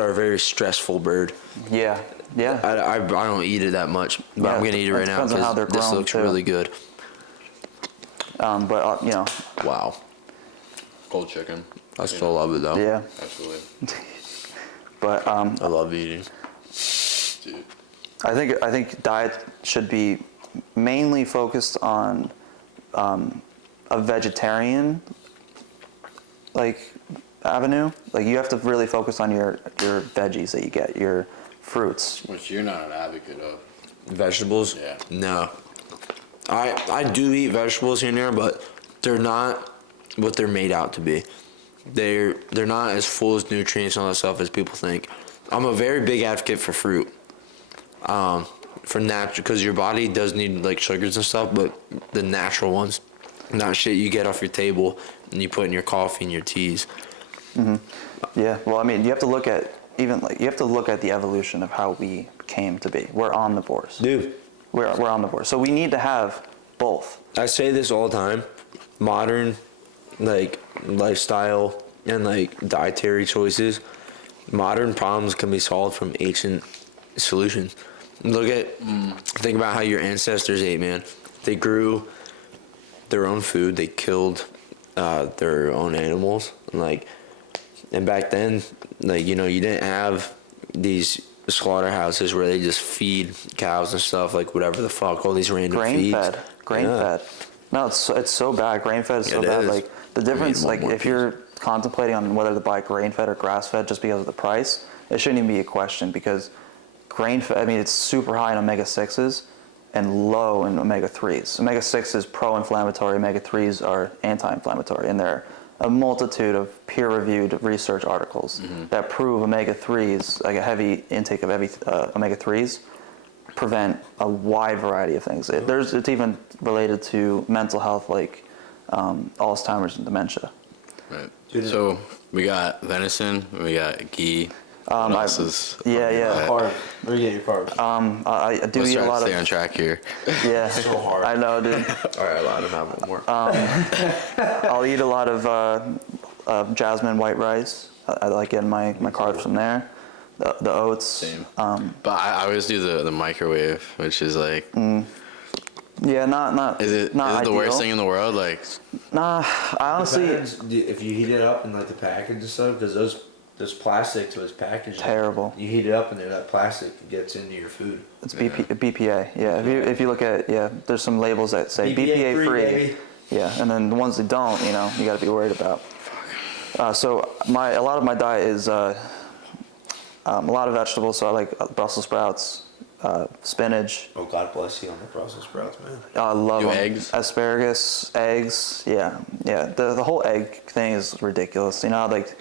a very stressful bird. Yeah. I don't eat it that much, but I'm gonna eat it right now because this looks really good. But Wow. Cold chicken. I still love it though. Yeah. Absolutely. But I love eating. Dude. I think diet should be mainly focused on a vegetarian avenue. Like you have to really focus on your veggies that you get, your fruits. Which you're not an advocate of. Vegetables? Yeah. No. I do eat vegetables here and there, but they're not what they're made out to be. They're not as full of nutrients and all that stuff as people think. I'm a very big advocate for fruit. For natural, because your body does need like sugars and stuff, but the natural ones, not shit you get off your table and you put in your coffee and your teas. Mm-hmm. Yeah. Well, I mean, you have to look at the evolution of how we came to be. We're omnivores. Dude. We're omnivores. So we need to have both. I say this all the time. Modern, lifestyle and, dietary choices, modern problems can be solved from ancient solutions. Think about how your ancestors ate, man. They grew their own food. They killed their own animals. And back then, you didn't have these slaughterhouses where they just feed cows and stuff, whatever the fuck, all these random feeds. Grain fed. No, it's so bad. Grain fed is so bad. Is. The difference, if piece. you're contemplating on whether to buy grain fed or grass fed just because of the price, it shouldn't even be a question, because grain fed, it's super high in omega-6s and low in omega-3s. Omega-6 is pro-inflammatory, omega-3s are anti-inflammatory, and there are a multitude of peer-reviewed research articles that prove omega-3s, a heavy intake of omega-3s, prevent a wide variety of things. It's even related to mental health, Alzheimer's and dementia. Right. So we got venison, we got ghee. What else is? Yeah. Carbs. Where you get your carbs? I do Let's eat try a to lot stay of. on track here. Yeah, So hard. I know, dude. All right, I'll let him have one more. I'll eat a lot of jasmine white rice. I like getting my carbs from there. The oats. Same. But I always do the microwave, which is like, Yeah, not is it not the ideal. worst thing in the world? Like, Nah, I honestly if you heat it up in like the package and stuff, because those plastic to its packaging. Terrible. You heat it up and then that plastic gets into your food. it's BPA. Yeah, if you look at there's some labels that say BPA free. Baby. Yeah, and then the ones that don't, you got to be worried about. So a lot of my diet is a lot of vegetables. So I like Brussels sprouts, spinach. Oh, God bless you on the Brussels sprouts, man. I love Do them. eggs? Asparagus, eggs. Yeah. The whole egg thing is ridiculous. Like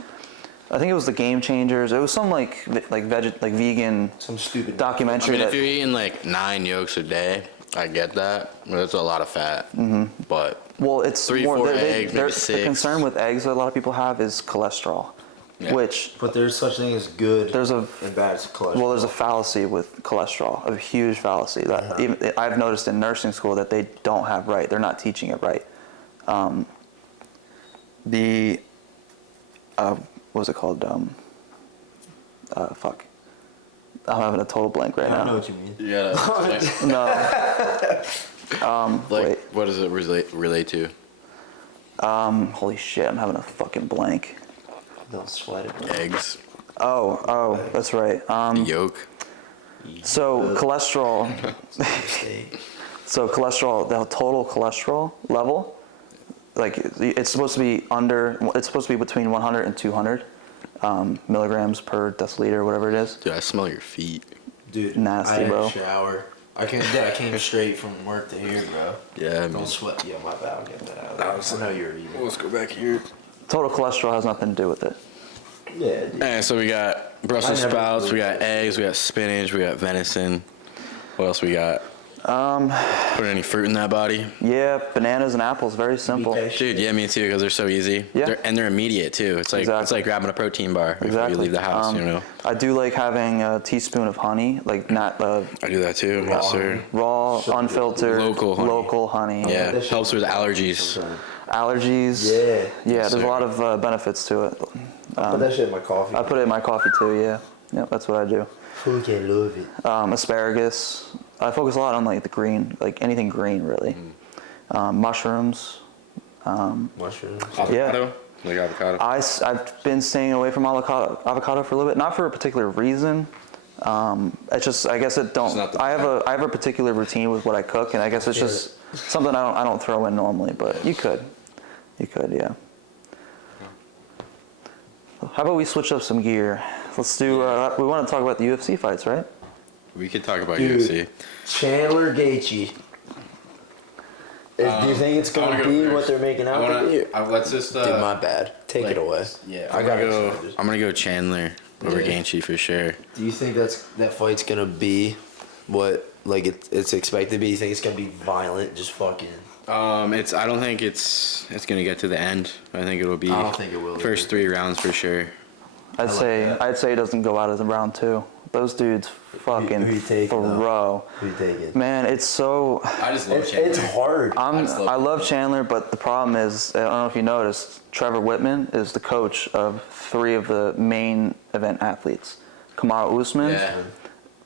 I think it was the Game Changers. It was some like vegan Some stupid I documentary. mean, if that, you're eating like 9 yolks a day, I get that. That's a lot of fat. But well, it's 3, more. 4 eggs, maybe The 6. concern with eggs that a lot of people have is cholesterol, Yeah. which But there's such thing as good there's a and bad as cholesterol. well, there's a fallacy with cholesterol, a huge fallacy that even I've noticed in nursing school that they don't have right. They're not teaching it right. What was it called? Fuck. I'm having a total blank right I don't know now. what you mean. Yeah. No. Like, Wait. what does it relate to? Holy shit! I'm having a fucking blank. Don't sweat it. Bro. Eggs, Oh, that's right. yolk. So cholesterol. Mistake. So cholesterol, the total cholesterol level, like it's supposed to be it's supposed to be between 100 and 200 milligrams per deciliter, whatever it is. Dude, I smell your feet. Dude, Nasty, I had bro. a shower. I came straight from work to here, bro. Yeah, I mean, Don't sweat. Yeah, my bad. I'll get that out. I know you're eating. let's go back here. Total cholesterol has nothing to do with it. Yeah, dude. And so we got Brussels I never sprouts, we really got eggs, we got spinach, we got venison. What else we got? Put any fruit in that body? Yeah, bananas and apples, very simple. Eat that shit. Dude, yeah, me too, because they're so easy. Yeah. They're immediate too. It's like it's Exactly. like grabbing a protein bar before Exactly. you leave the house. I do like having a teaspoon of honey, like not I do that too. Yes, sir. raw, unfiltered, Local honey. honey. Yeah, that shit helps with was allergies. sometimes. Allergies. Yeah. Yeah, Yes, there's sir. a lot of benefits to it. I put that shit in my coffee. I put it in my coffee too. Yeah. Yep, that's what I do. Fucking love it. Asparagus. I focus a lot on like the green, like anything green really. Mushrooms. Mushrooms. Avocado? Like avocado? I've been staying away from avocado for a little bit, not for a particular reason. It's just I guess it don't. not the I have a particular routine with what I cook, and I guess it's just something I don't throw in normally. But you could, yeah. How about we switch up some gear? Let's do. We want to talk about the UFC fights, right? We could talk about Dude. UFC. Chandler Gaethje. Do you think it's I wanna gonna go be first. what they're making out to be? Let's just. Dude, my bad. Take like, it away. Yeah, I I'm gotta gonna go. I'm gonna go Chandler over Yeah. Gaethje for sure. Do you think that fight's gonna be what like it's expected to be? You think it's gonna be violent, just fucking? I don't think it's gonna get to the end. I think it'll be. I don't think it will First either. 3 rounds for sure. I'd like say that. it doesn't go out of the round 2. Those dudes fucking who you taking, though? throw. Who you taking? Man, it's so. I just love It's hard. I love Chandler, but the problem is, I don't know if you noticed, Trevor Whitman is the coach of 3 of the main event athletes. Kamaru Usman, Yeah.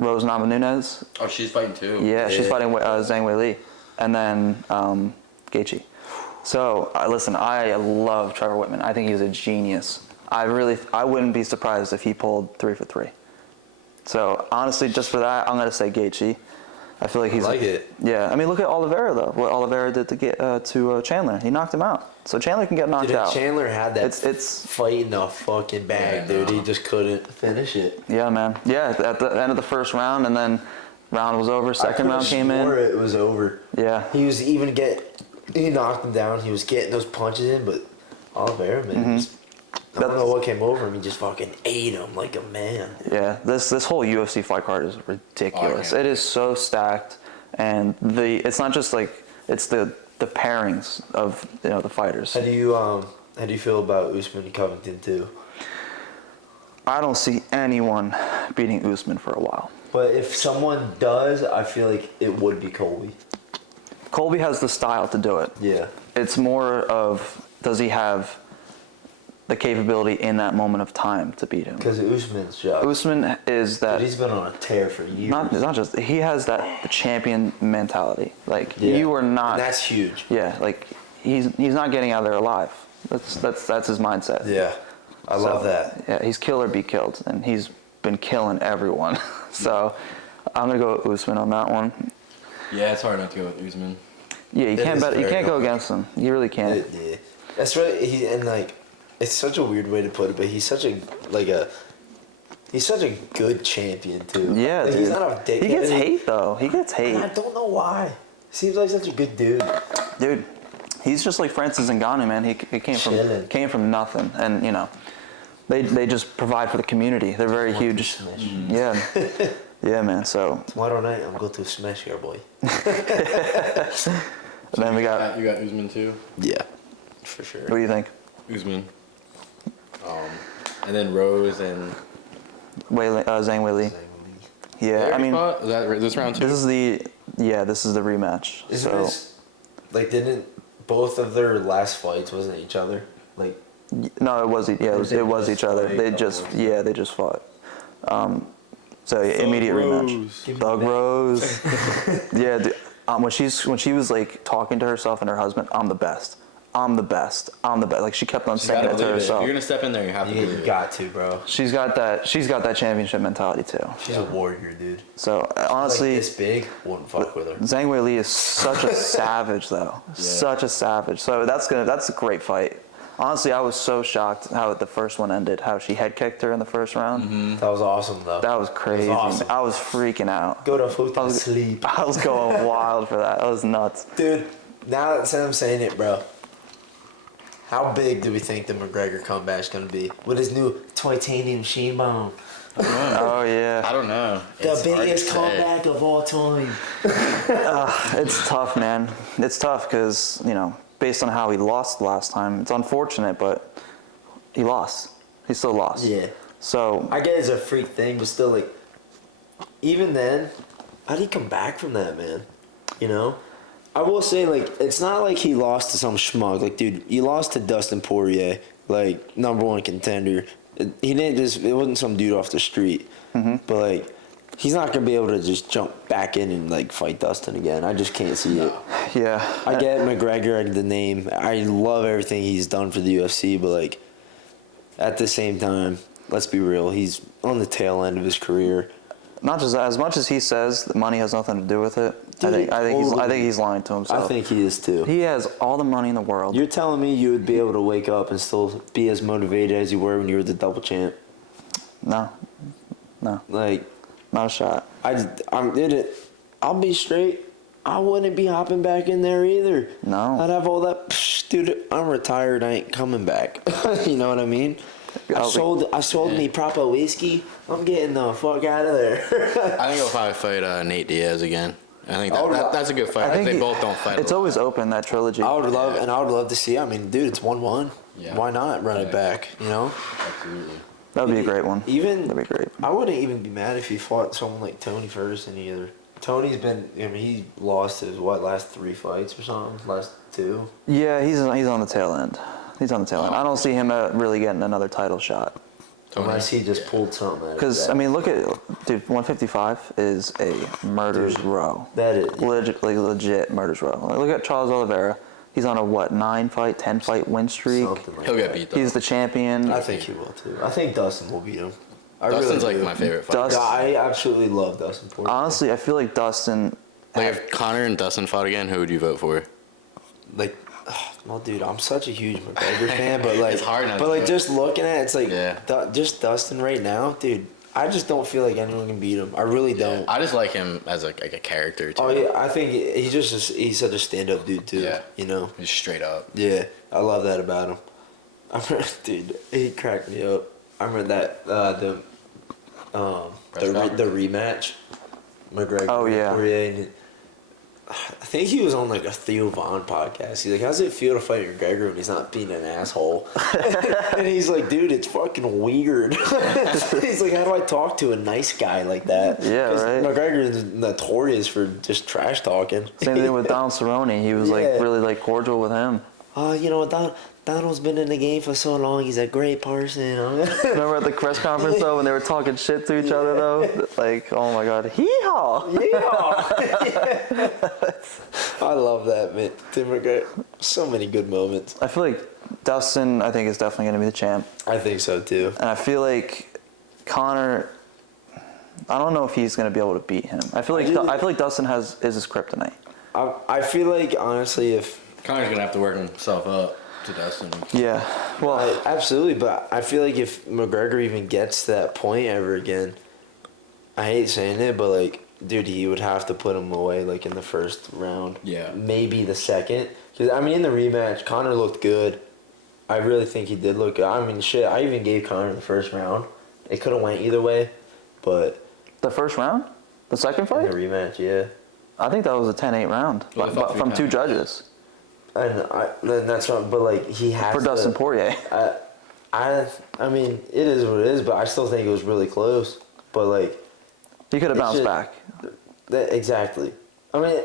Rose Namajunas, Oh, she's fighting too. yeah, she's Yeah. fighting Zhang Weili, and then Gaethje. So, listen, I love Trevor Whitman. I think he's a genius. I wouldn't be surprised if he pulled 3 for 3. So, honestly, just for that, I'm going to say Gaethje. I feel like he's... I like it. Yeah, I mean, look at Oliveira, though. What Oliveira did to Chandler. He knocked him out. So, Chandler can get knocked Dude, out. Chandler had that It's fight in the fucking bag, Yeah, dude. no. He just couldn't finish it. Yeah, man. Yeah, at the end of the first round, and then round was over, second round came swore in. It was over. Yeah. He was he knocked him down. He was getting those punches in, but Oliveira, man, I don't know what came over him. He just fucking ate him like a man. Yeah, this whole UFC fight card is ridiculous. Oh, yeah. It is so stacked, and it's not just like it's the pairings of the fighters. How do you feel about Usman and Covington too? I don't see anyone beating Usman for a while. But if someone does, I feel like it would be Colby. Colby has the style to do it. Yeah. It's more of, does he have the capability in that moment of time to beat him? Because Usman's job. Usman is that. Dude, he's been on a tear for years. Not just, he has that the champion mentality. Like, Yeah. you are not. And that's huge. Yeah, like he's not getting out of there alive. That's his mindset. Yeah. I love So, that. Yeah, he's kill or be killed, and he's been killing everyone. So I'm gonna go with Usman on that one. Yeah, it's hard not to go with Usman. Yeah, you It can't is bet. You very can't go hard. against him. You really can't. Yeah. That's right. And like, it's such a weird way to put it, but he's such a good champion too. Yeah, like, dude. He's not a dickhead. He gets hate though. He gets hate. I don't know why. Seems like such a good dude. Dude, he's just like Francis Ngannou, man. He Chillin'. came from nothing, and you know, they just provide for the community. They're very Want to huge. smash. Yeah, yeah, man. So Tomorrow night, I'm going to smash your boy. then we got. You got Usman too. Yeah, for sure. What do you think? Usman. And then Rose and. Zhang Weili. Yeah, I mean, is that this round two? this is the rematch. Isn't So this like didn't both of their last fights wasn't each other? Like no, it was it was just each other. fight, They that just was- they just fought. So immediate rematch. Give me Thug that. Rose. Yeah, dude, when she was like talking to herself and her husband, I'm the best. I'm the best. I'm the best. Like she kept on saying Gotta it to believe it. If herself. you're gonna step in there, you have to You believe it. got to, bro. She's got that championship mentality too. She's a warrior, dude. So honestly, like this big, wouldn't fuck with her. Zhang Weili is such a savage though. Such a savage. So that's a great fight. Honestly, I was so shocked how the first one ended. How she head kicked her in the first round. That was awesome, though. That was crazy. awesome. I was freaking out. Go to hotel sleep, I was going wild for that. That was nuts. dude. Now that I'm saying it, bro. How big do we think the McGregor comeback's gonna be with his new titanium shin bone? Oh yeah. I don't know. The It's hard to biggest say. comeback of all time. It's tough, man. It's tough because, you know, based on how he lost last time, it's unfortunate, but he lost. He still lost. Yeah. So, I get it's a freak thing, but still, like, even then, how'd he come back from that, man? You know? I will say, like, it's not like he lost to some schmuck. Like, dude, he lost to Dustin Poirier, like, #1 contender. He didn't just, it wasn't some dude off the street. Mm-hmm. But, like, he's not going to be able to just jump back in and, like, fight Dustin again. I just can't see it. yeah. I get McGregor, the name. I love everything he's done for the UFC, but, like, at the same time, let's be real. He's on the tail end of his career. Not just that, as much as he says that money has nothing to do with it, Dude, I think he's lying to himself. I think he is, too. He has all the money in the world. You're telling me you would be able to wake up and still be as motivated as you were when you were the double champ? No. Like, Not a shot. I'm in it. I'll be straight. I wouldn't be hopping back in there either. No. I'd have all that. Dude, I'm retired. I ain't coming back. You know what I mean? I sold me proper whiskey. I'm getting the fuck out of there. I think I'll probably fight Nate Diaz again. I think I would- that's a good fight. I think they he- both don't fight. It's a lot. always open, that trilogy. I would love, Yeah. and I would love to see. I mean, dude, it's 1-1. Yeah. Why not run it Yeah. back? You know. Absolutely. That would be a great one. Even That'd be great. I wouldn't even be mad if he fought someone like Tony Ferguson either. Tony's been. I mean, he lost his last 3 fights or something. Last 2. Yeah, he's on the tail end. He's on the tail end. I don't see him really getting another title shot. Unless he just pulled something out of Because, that. I mean, look at, dude, 155 is a murder's row. That is. Legit murder's row. Like, look at Charles Oliveira. He's on a, 9-fight, 10-fight win streak. Something like He'll that. get beat though. He's the champion. I think he will too. I think Dustin will beat him. I Dustin's really like do. my favorite fighter. Dustin- I absolutely love Dustin Poirier. Honestly, I feel like Dustin. Like if Connor and Dustin fought again, who would you vote for? Like, well, dude, I'm such a huge McGregor fan, but like, It's hard not but to like vote. just looking at it, it's like, Yeah. just Dustin right now, dude. I just don't feel like anyone can beat him. I really don't. I just like him as like a character too. Oh yeah, I think he's such a stand-up dude too. Yeah. You know. He's straight up. Yeah, I love that about him. I remember, dude, he cracked me up. I remember that the Press conference? rematch, McGregor. Oh, yeah. Poirier, and I think he was on like a Theo Vaughn podcast. He's like, "How's it feel to fight McGregor when he's not being an asshole?" And he's like, "Dude, it's fucking weird." He's like, "How do I talk to a nice guy like that?" Yeah, 'Cause right. McGregor is notorious for just trash talking. Same thing with Donald Cerrone. He was like Yeah. really like cordial with him. You know, Donald's been in the game for so long. He's a great person. Remember at the press conference though when they were talking shit to each other though? Like, oh my god, hee-haw! Yeah. I love that, man. Tim McGregor. So many good moments. I feel like Dustin, I think, is definitely going to be the champ. I think so too. And I feel like Connor, I don't know if he's going to be able to beat him. I feel like Dustin is his kryptonite. I feel like honestly, if Connor's gonna have to work himself up to Dustin. Yeah. Well, absolutely, but I feel like if McGregor even gets to that point ever again, I hate saying it, but like, dude, he would have to put him away like in the first round. Yeah. Maybe the second. Because I mean, in the rematch, Connor looked good. I really think he did look good. I mean, shit, I even gave Connor the first round. It could have went either way, but the first round? The second in fight? the rematch, yeah. I think that was a 10-8 round Well, I thought from 2 3 times. judges And then that's not. But like, he has for to, Dustin Poirier. I mean, it is what it is. But I still think it was really close. But like, He could have It bounced should- back. exactly. I mean,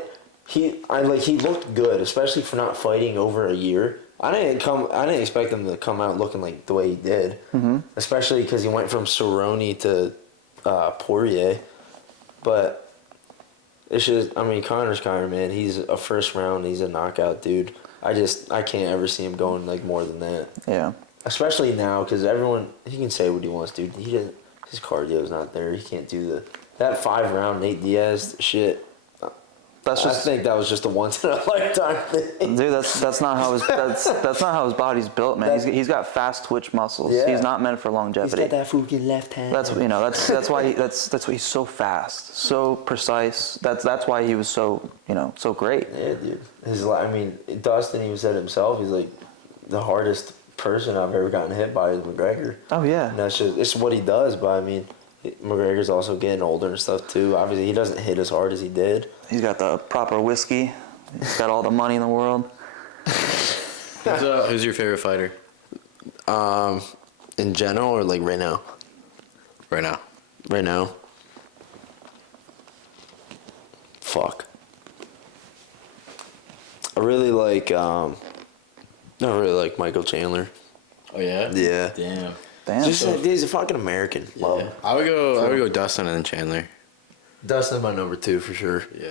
he looked good, especially for not fighting over a year. I didn't expect him to come out looking like the way he did, especially because he went from Cerrone to Poirier. But it's just, I mean, Connor's Connor, man. He's a first round. He's a knockout dude. I can't ever see him going like more than that. Yeah. Especially now, because he can say what he wants, dude. He doesn't. His cardio's not there. He can't do that 5-round Nate Diaz shit. I think that was just a once in a lifetime thing. Dude, that's not how that's not how his body's built, man. He's got fast twitch muscles. Yeah. He's not meant for He's longevity. got that fucking left hand. That's why he's so fast, so precise. That's why he was so so great. Yeah, dude. Dustin even said himself. He's like, the hardest person I've ever gotten hit by is McGregor. Oh yeah. And it's what he does. But I mean, McGregor's also getting older and stuff too. Obviously, he doesn't hit as hard as he did. He's got the proper whiskey. He's got all the money in the world. Who's your favorite fighter In general, or like right now? right now? Right now. Fuck. I really like. I really like Michael Chandler. Oh yeah. Yeah. Damn. Damn. He's a fucking American. Love him. I would go Dustin and then Chandler. Dustin my number 2 for sure. Yeah.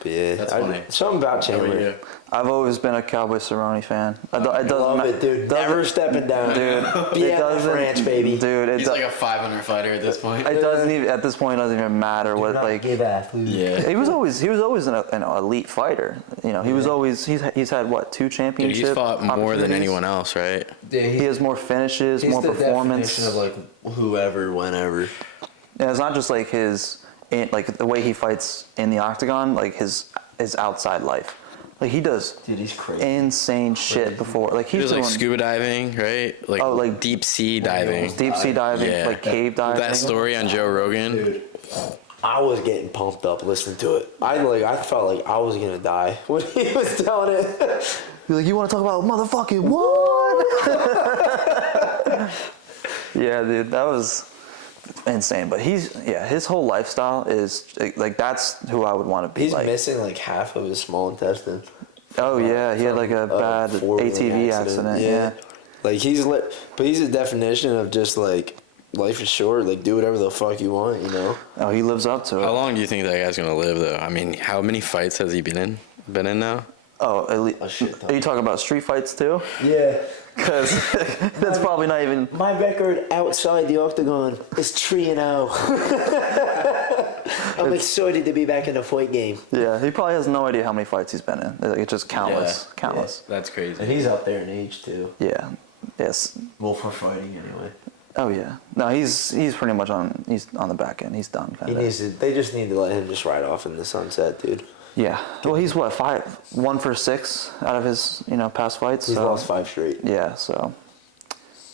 But yeah, That's funny. Something about Chandler. I've always been a Cowboy Cerrone fan. It doesn't Love it, dude. Never stepping down, Dude, Be it at doesn't, France, baby. Dude, He's like a 500 fighter at this point. it doesn't even at this point. It doesn't even matter what like. a food. Yeah. He was always an elite fighter. He was always he's had what 2 Dude, championships. he's fought more than opportunities? anyone else, right? He has more finishes, He's more the performance. definition of like whoever, whenever. And it's not just like like the way he fights in the octagon, like his outside life. Like he does Dude, he's crazy. insane shit before. Like He he's was doing like scuba diving, right? Like, Oh, like- deep sea diving. deep sea diving, Yeah. like cave diving. That story on Joe Rogan. Dude, I was getting pumped up listening to it. I felt like I was gonna die when he was telling it. You're like, you want to talk about motherfucking what? Yeah, dude, that was insane. But his whole lifestyle is like that's who I would want to be. He's like. missing like half of his small intestine. Oh yeah, he had like a bad four-wheeling ATV accident. Yeah. Like but he's a definition of just like life is short. Like do whatever the fuck you want, you know. Oh, he lives up to it. How long do you think that guy's gonna live, though? I mean, how many fights has he been in now? Oh, at least. A shit ton. Are you talking about street fights too? Yeah. Because that's probably not even. My record outside the octagon is 3-0. I'm excited to be back in the fight game. Yeah, he probably has no idea how many fights he's been in. Like, it's just countless, countless. That's crazy. And he's up there in age too. Yeah. Yes. Well, for fighting anyway. Oh yeah. No, he's pretty much on. He's on the back end. He's done. He needs to. They just need to let him just ride off in the sunset, dude. Yeah. Well, he's what 1 for 6 out of his past fights. He's so, lost 5 straight. Yeah. So.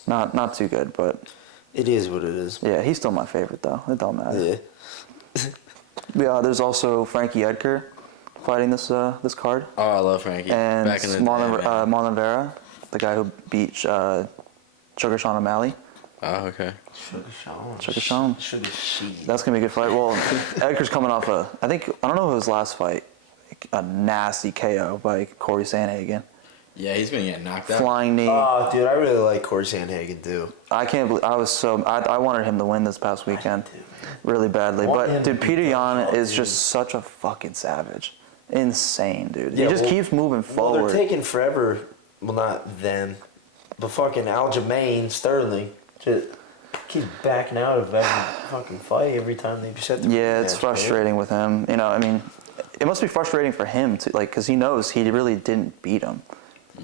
Not too good, but It is what it is. yeah, he's still my favorite though. It don't matter. Yeah. Yeah. There's also Frankie Edgar. fighting this card. Oh, I love Frankie. And Back in the day, Marlon Vera, the guy who beat Sugar Sean O'Malley. Oh, okay. Sugar Sean. Sugar Sean. That's gonna be a good fight. Well, Edgar's coming off I don't know if it was last fight, a nasty KO by Corey Sandhagen. Yeah, he's been getting knocked out. Flying knee. Oh, dude, I really like Corey Sandhagen too. I can't believe I wanted him to win this past weekend, really badly. Want him But to dude, beat Peter the Yan fuck, is dude. just such a fucking savage, insane, dude. Yeah, he just keeps moving Well, forward. they're taking forever. Well, not them, but fucking Aljamain Sterling just keeps backing out of every fucking fight every time they set the. Yeah, it's rematch, frustrating with him. You know, I mean, it must be frustrating for him too, like, because he knows he really didn't beat him.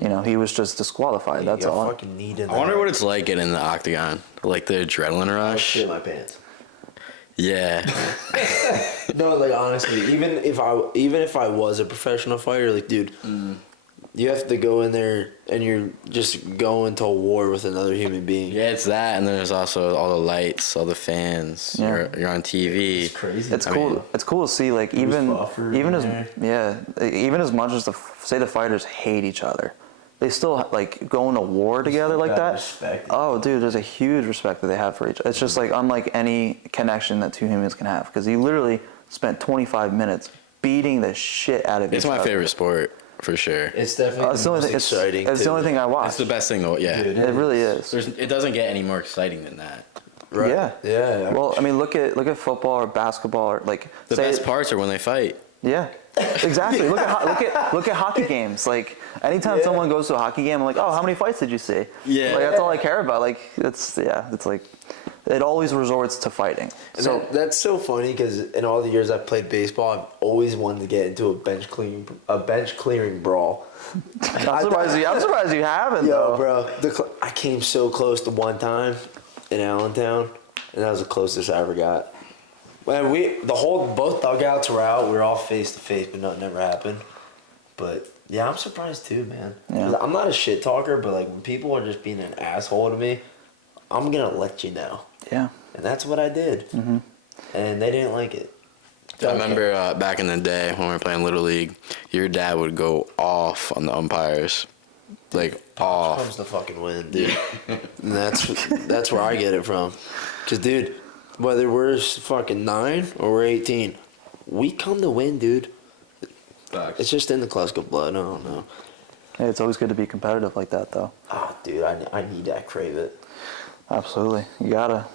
You know, he was just disqualified. Man. That's You got all. fucking need in I wonder there. what it's like getting in the octagon. Like the adrenaline I rush. shit my pants. Yeah. No, like honestly, even if I was a professional fighter, like dude, you have to go in there and you're just going to war with another human being. Yeah, it's that, and then there's also all the lights, all the fans. Yeah. You're on TV. It's crazy. It's cool. It's cool to see, like, even Buffer even in as there. even as much as the fighters hate each other, they still like going to war together like that. Respect. Oh, dude, there's a huge respect that they have for each other. It's just like unlike any connection that two humans can have, because you literally spent 25 minutes beating the shit out of It's each my other. favorite sport for sure. It's definitely It's the the only most thing. It's exciting. the too. only thing I watch. It's the best thing though. Yeah. Dude, It really is. It doesn't get any more exciting than that. Right. Yeah. Yeah. Well, I mean, look at football or basketball or like The say best parts are when they fight. Yeah, exactly. Look at hockey games. Like anytime Yeah. someone goes to a hockey game, I'm like, oh, how many fights did you see? Yeah. Like that's all I care about. Like it's like it always resorts to fighting. And So that's so funny because in all the years I've played baseball, I've always wanted to get into a bench clearing brawl. I'm surprised you haven't Yo, though. bro, I came so close to one time in Allentown, and that was the closest I ever got. When both dugouts were out, we were all face to face, but nothing ever happened. But yeah, I'm surprised too, man. Yeah. I'm not a shit talker, but like when people are just being an asshole to me, I'm gonna let you know, Yeah. and that's what I did. Mm-hmm. And they didn't like it. I remember back in the day when we were playing Little League, your dad would go off on the umpires. Like, off. Comes to fucking win, dude. And that's where I get it from. Cause, dude, whether we're fucking 9 or we're 18, we come to win, dude. It's just in the Klesko blood. I don't know. Hey, it's always good to be competitive like that, though. Ah, dude, I need that. Crave it. Absolutely, you gotta.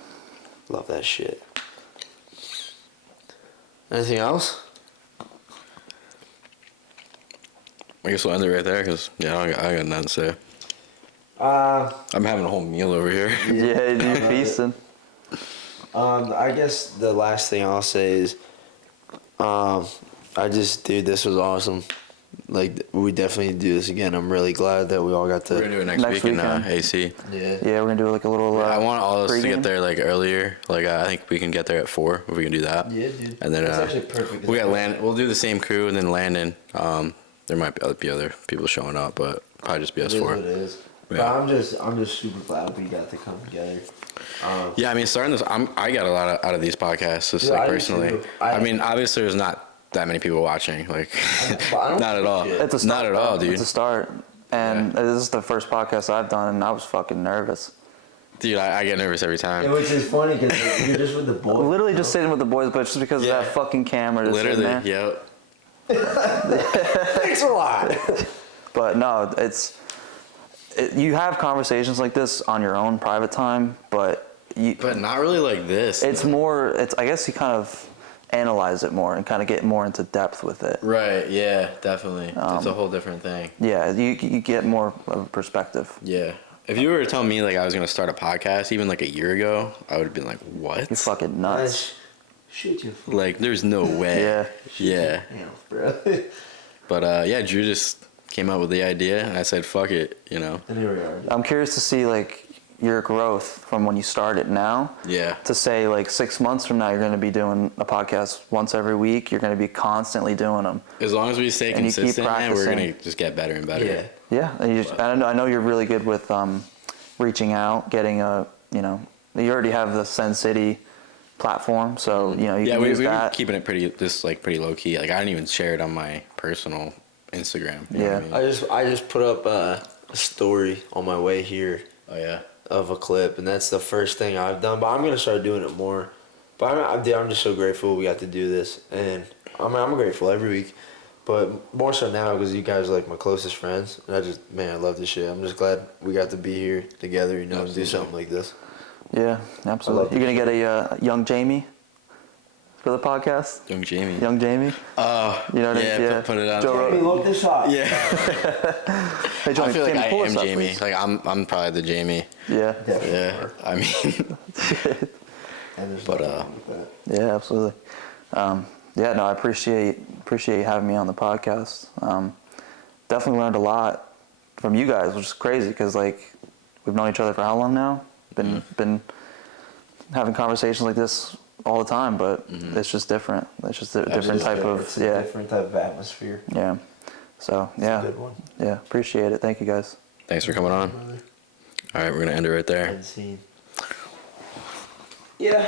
Love that shit. Anything else? I guess we'll end it right there because, yeah, I got nothing to say. I'm having a whole meal over here. Yeah, you're feasting. I guess the last thing I'll say is, dude, this was awesome. Like, we definitely do this again. I'm really glad that we all got to. We're going to do it next Next week in weekend. AC. Yeah. Yeah, we're gonna do like a little. I want all of us to pregame. get there like earlier. Like I think we can get there at 4 if we can do that. Yeah, dude. And then That's actually perfect. we got We'll do the same crew and then Landon. There might be other people showing up, but probably just be us It is 4. what it is. But Yeah. I'm just super glad we got to come together. Yeah, I mean, starting this, I got a lot out of these podcasts, just Yeah, like I do personally. too. I mean, obviously, there's not that many people watching, like, But I don't not at all. give a shit. It's a start, Not at all, though. dude. It's a start, and this is the first podcast I've done, and I was fucking nervous. Dude, I get nervous every time. Which is funny because you're just with the boys. Literally just sitting with the boys, but just because Yeah. of that fucking camera just Literally, sitting there. yep. Thanks a lot. But no, you have conversations like this on your own private time, but But not really like this. it's more. I guess you kind of analyze it more and kind of get more into depth with it. Right, yeah, definitely. It's a whole different thing. Yeah, you get more of a perspective. Yeah. If you were to tell me, like, I was going to start a podcast even, like, a year ago, I would have been like, what? You're fucking nuts. Shoot you. Like, there's no way. Yeah. Yeah. Damn, bro. But, yeah, Drew just came up with the idea, and I said, fuck it, you know? And here we are. I'm curious to see like your growth from when you started now Yeah. to say like 6 months from now you're going to be doing a podcast once every week. You're going to be constantly doing them. As long as we stay And you keep consistent, man, we're practicing. going to just get better and better. Yeah. Yeah, and I know you're really good with reaching out, getting you already have the Sen City platform. So you know you Yeah, can use we were that. keeping it pretty low key. Like I didn't even share it on my personal Instagram. You know Yeah. what I mean? I just put up a story on my way here Oh yeah. of a clip, and that's the first thing I've done. But I'm gonna start doing it more. But I'm just so grateful we got to do this, and I'm grateful every week, but more so now because you guys are like my closest friends, and I love this shit. I'm just glad we got to be here together, and do Absolutely. something like this. Yeah, absolutely. You're gonna get a young Jamie for the podcast. Young Jamie. Young Jamie. Oh, You know what I yeah, mean? Yeah. Put it on. Joe Jamie, look this up. Yeah. Hey, I Jamie, feel like Jamie, I pull am us up, Jamie. please. Like I'm probably the Jamie. Yeah. Yeah. I mean, And there's But, nothing wrong with that. Yeah, absolutely. Yeah, no, I appreciate you having me on the podcast. Definitely learned a lot from you guys, which is crazy because like we've known each other for how long now? Been having conversations like this all the time, but it's just different. It's just a different type of It's a different type of atmosphere. yeah. So yeah, It's a good one. yeah, appreciate it. Thank you guys. thanks for coming on. All right, we're gonna end it right there. End scene. Yeah.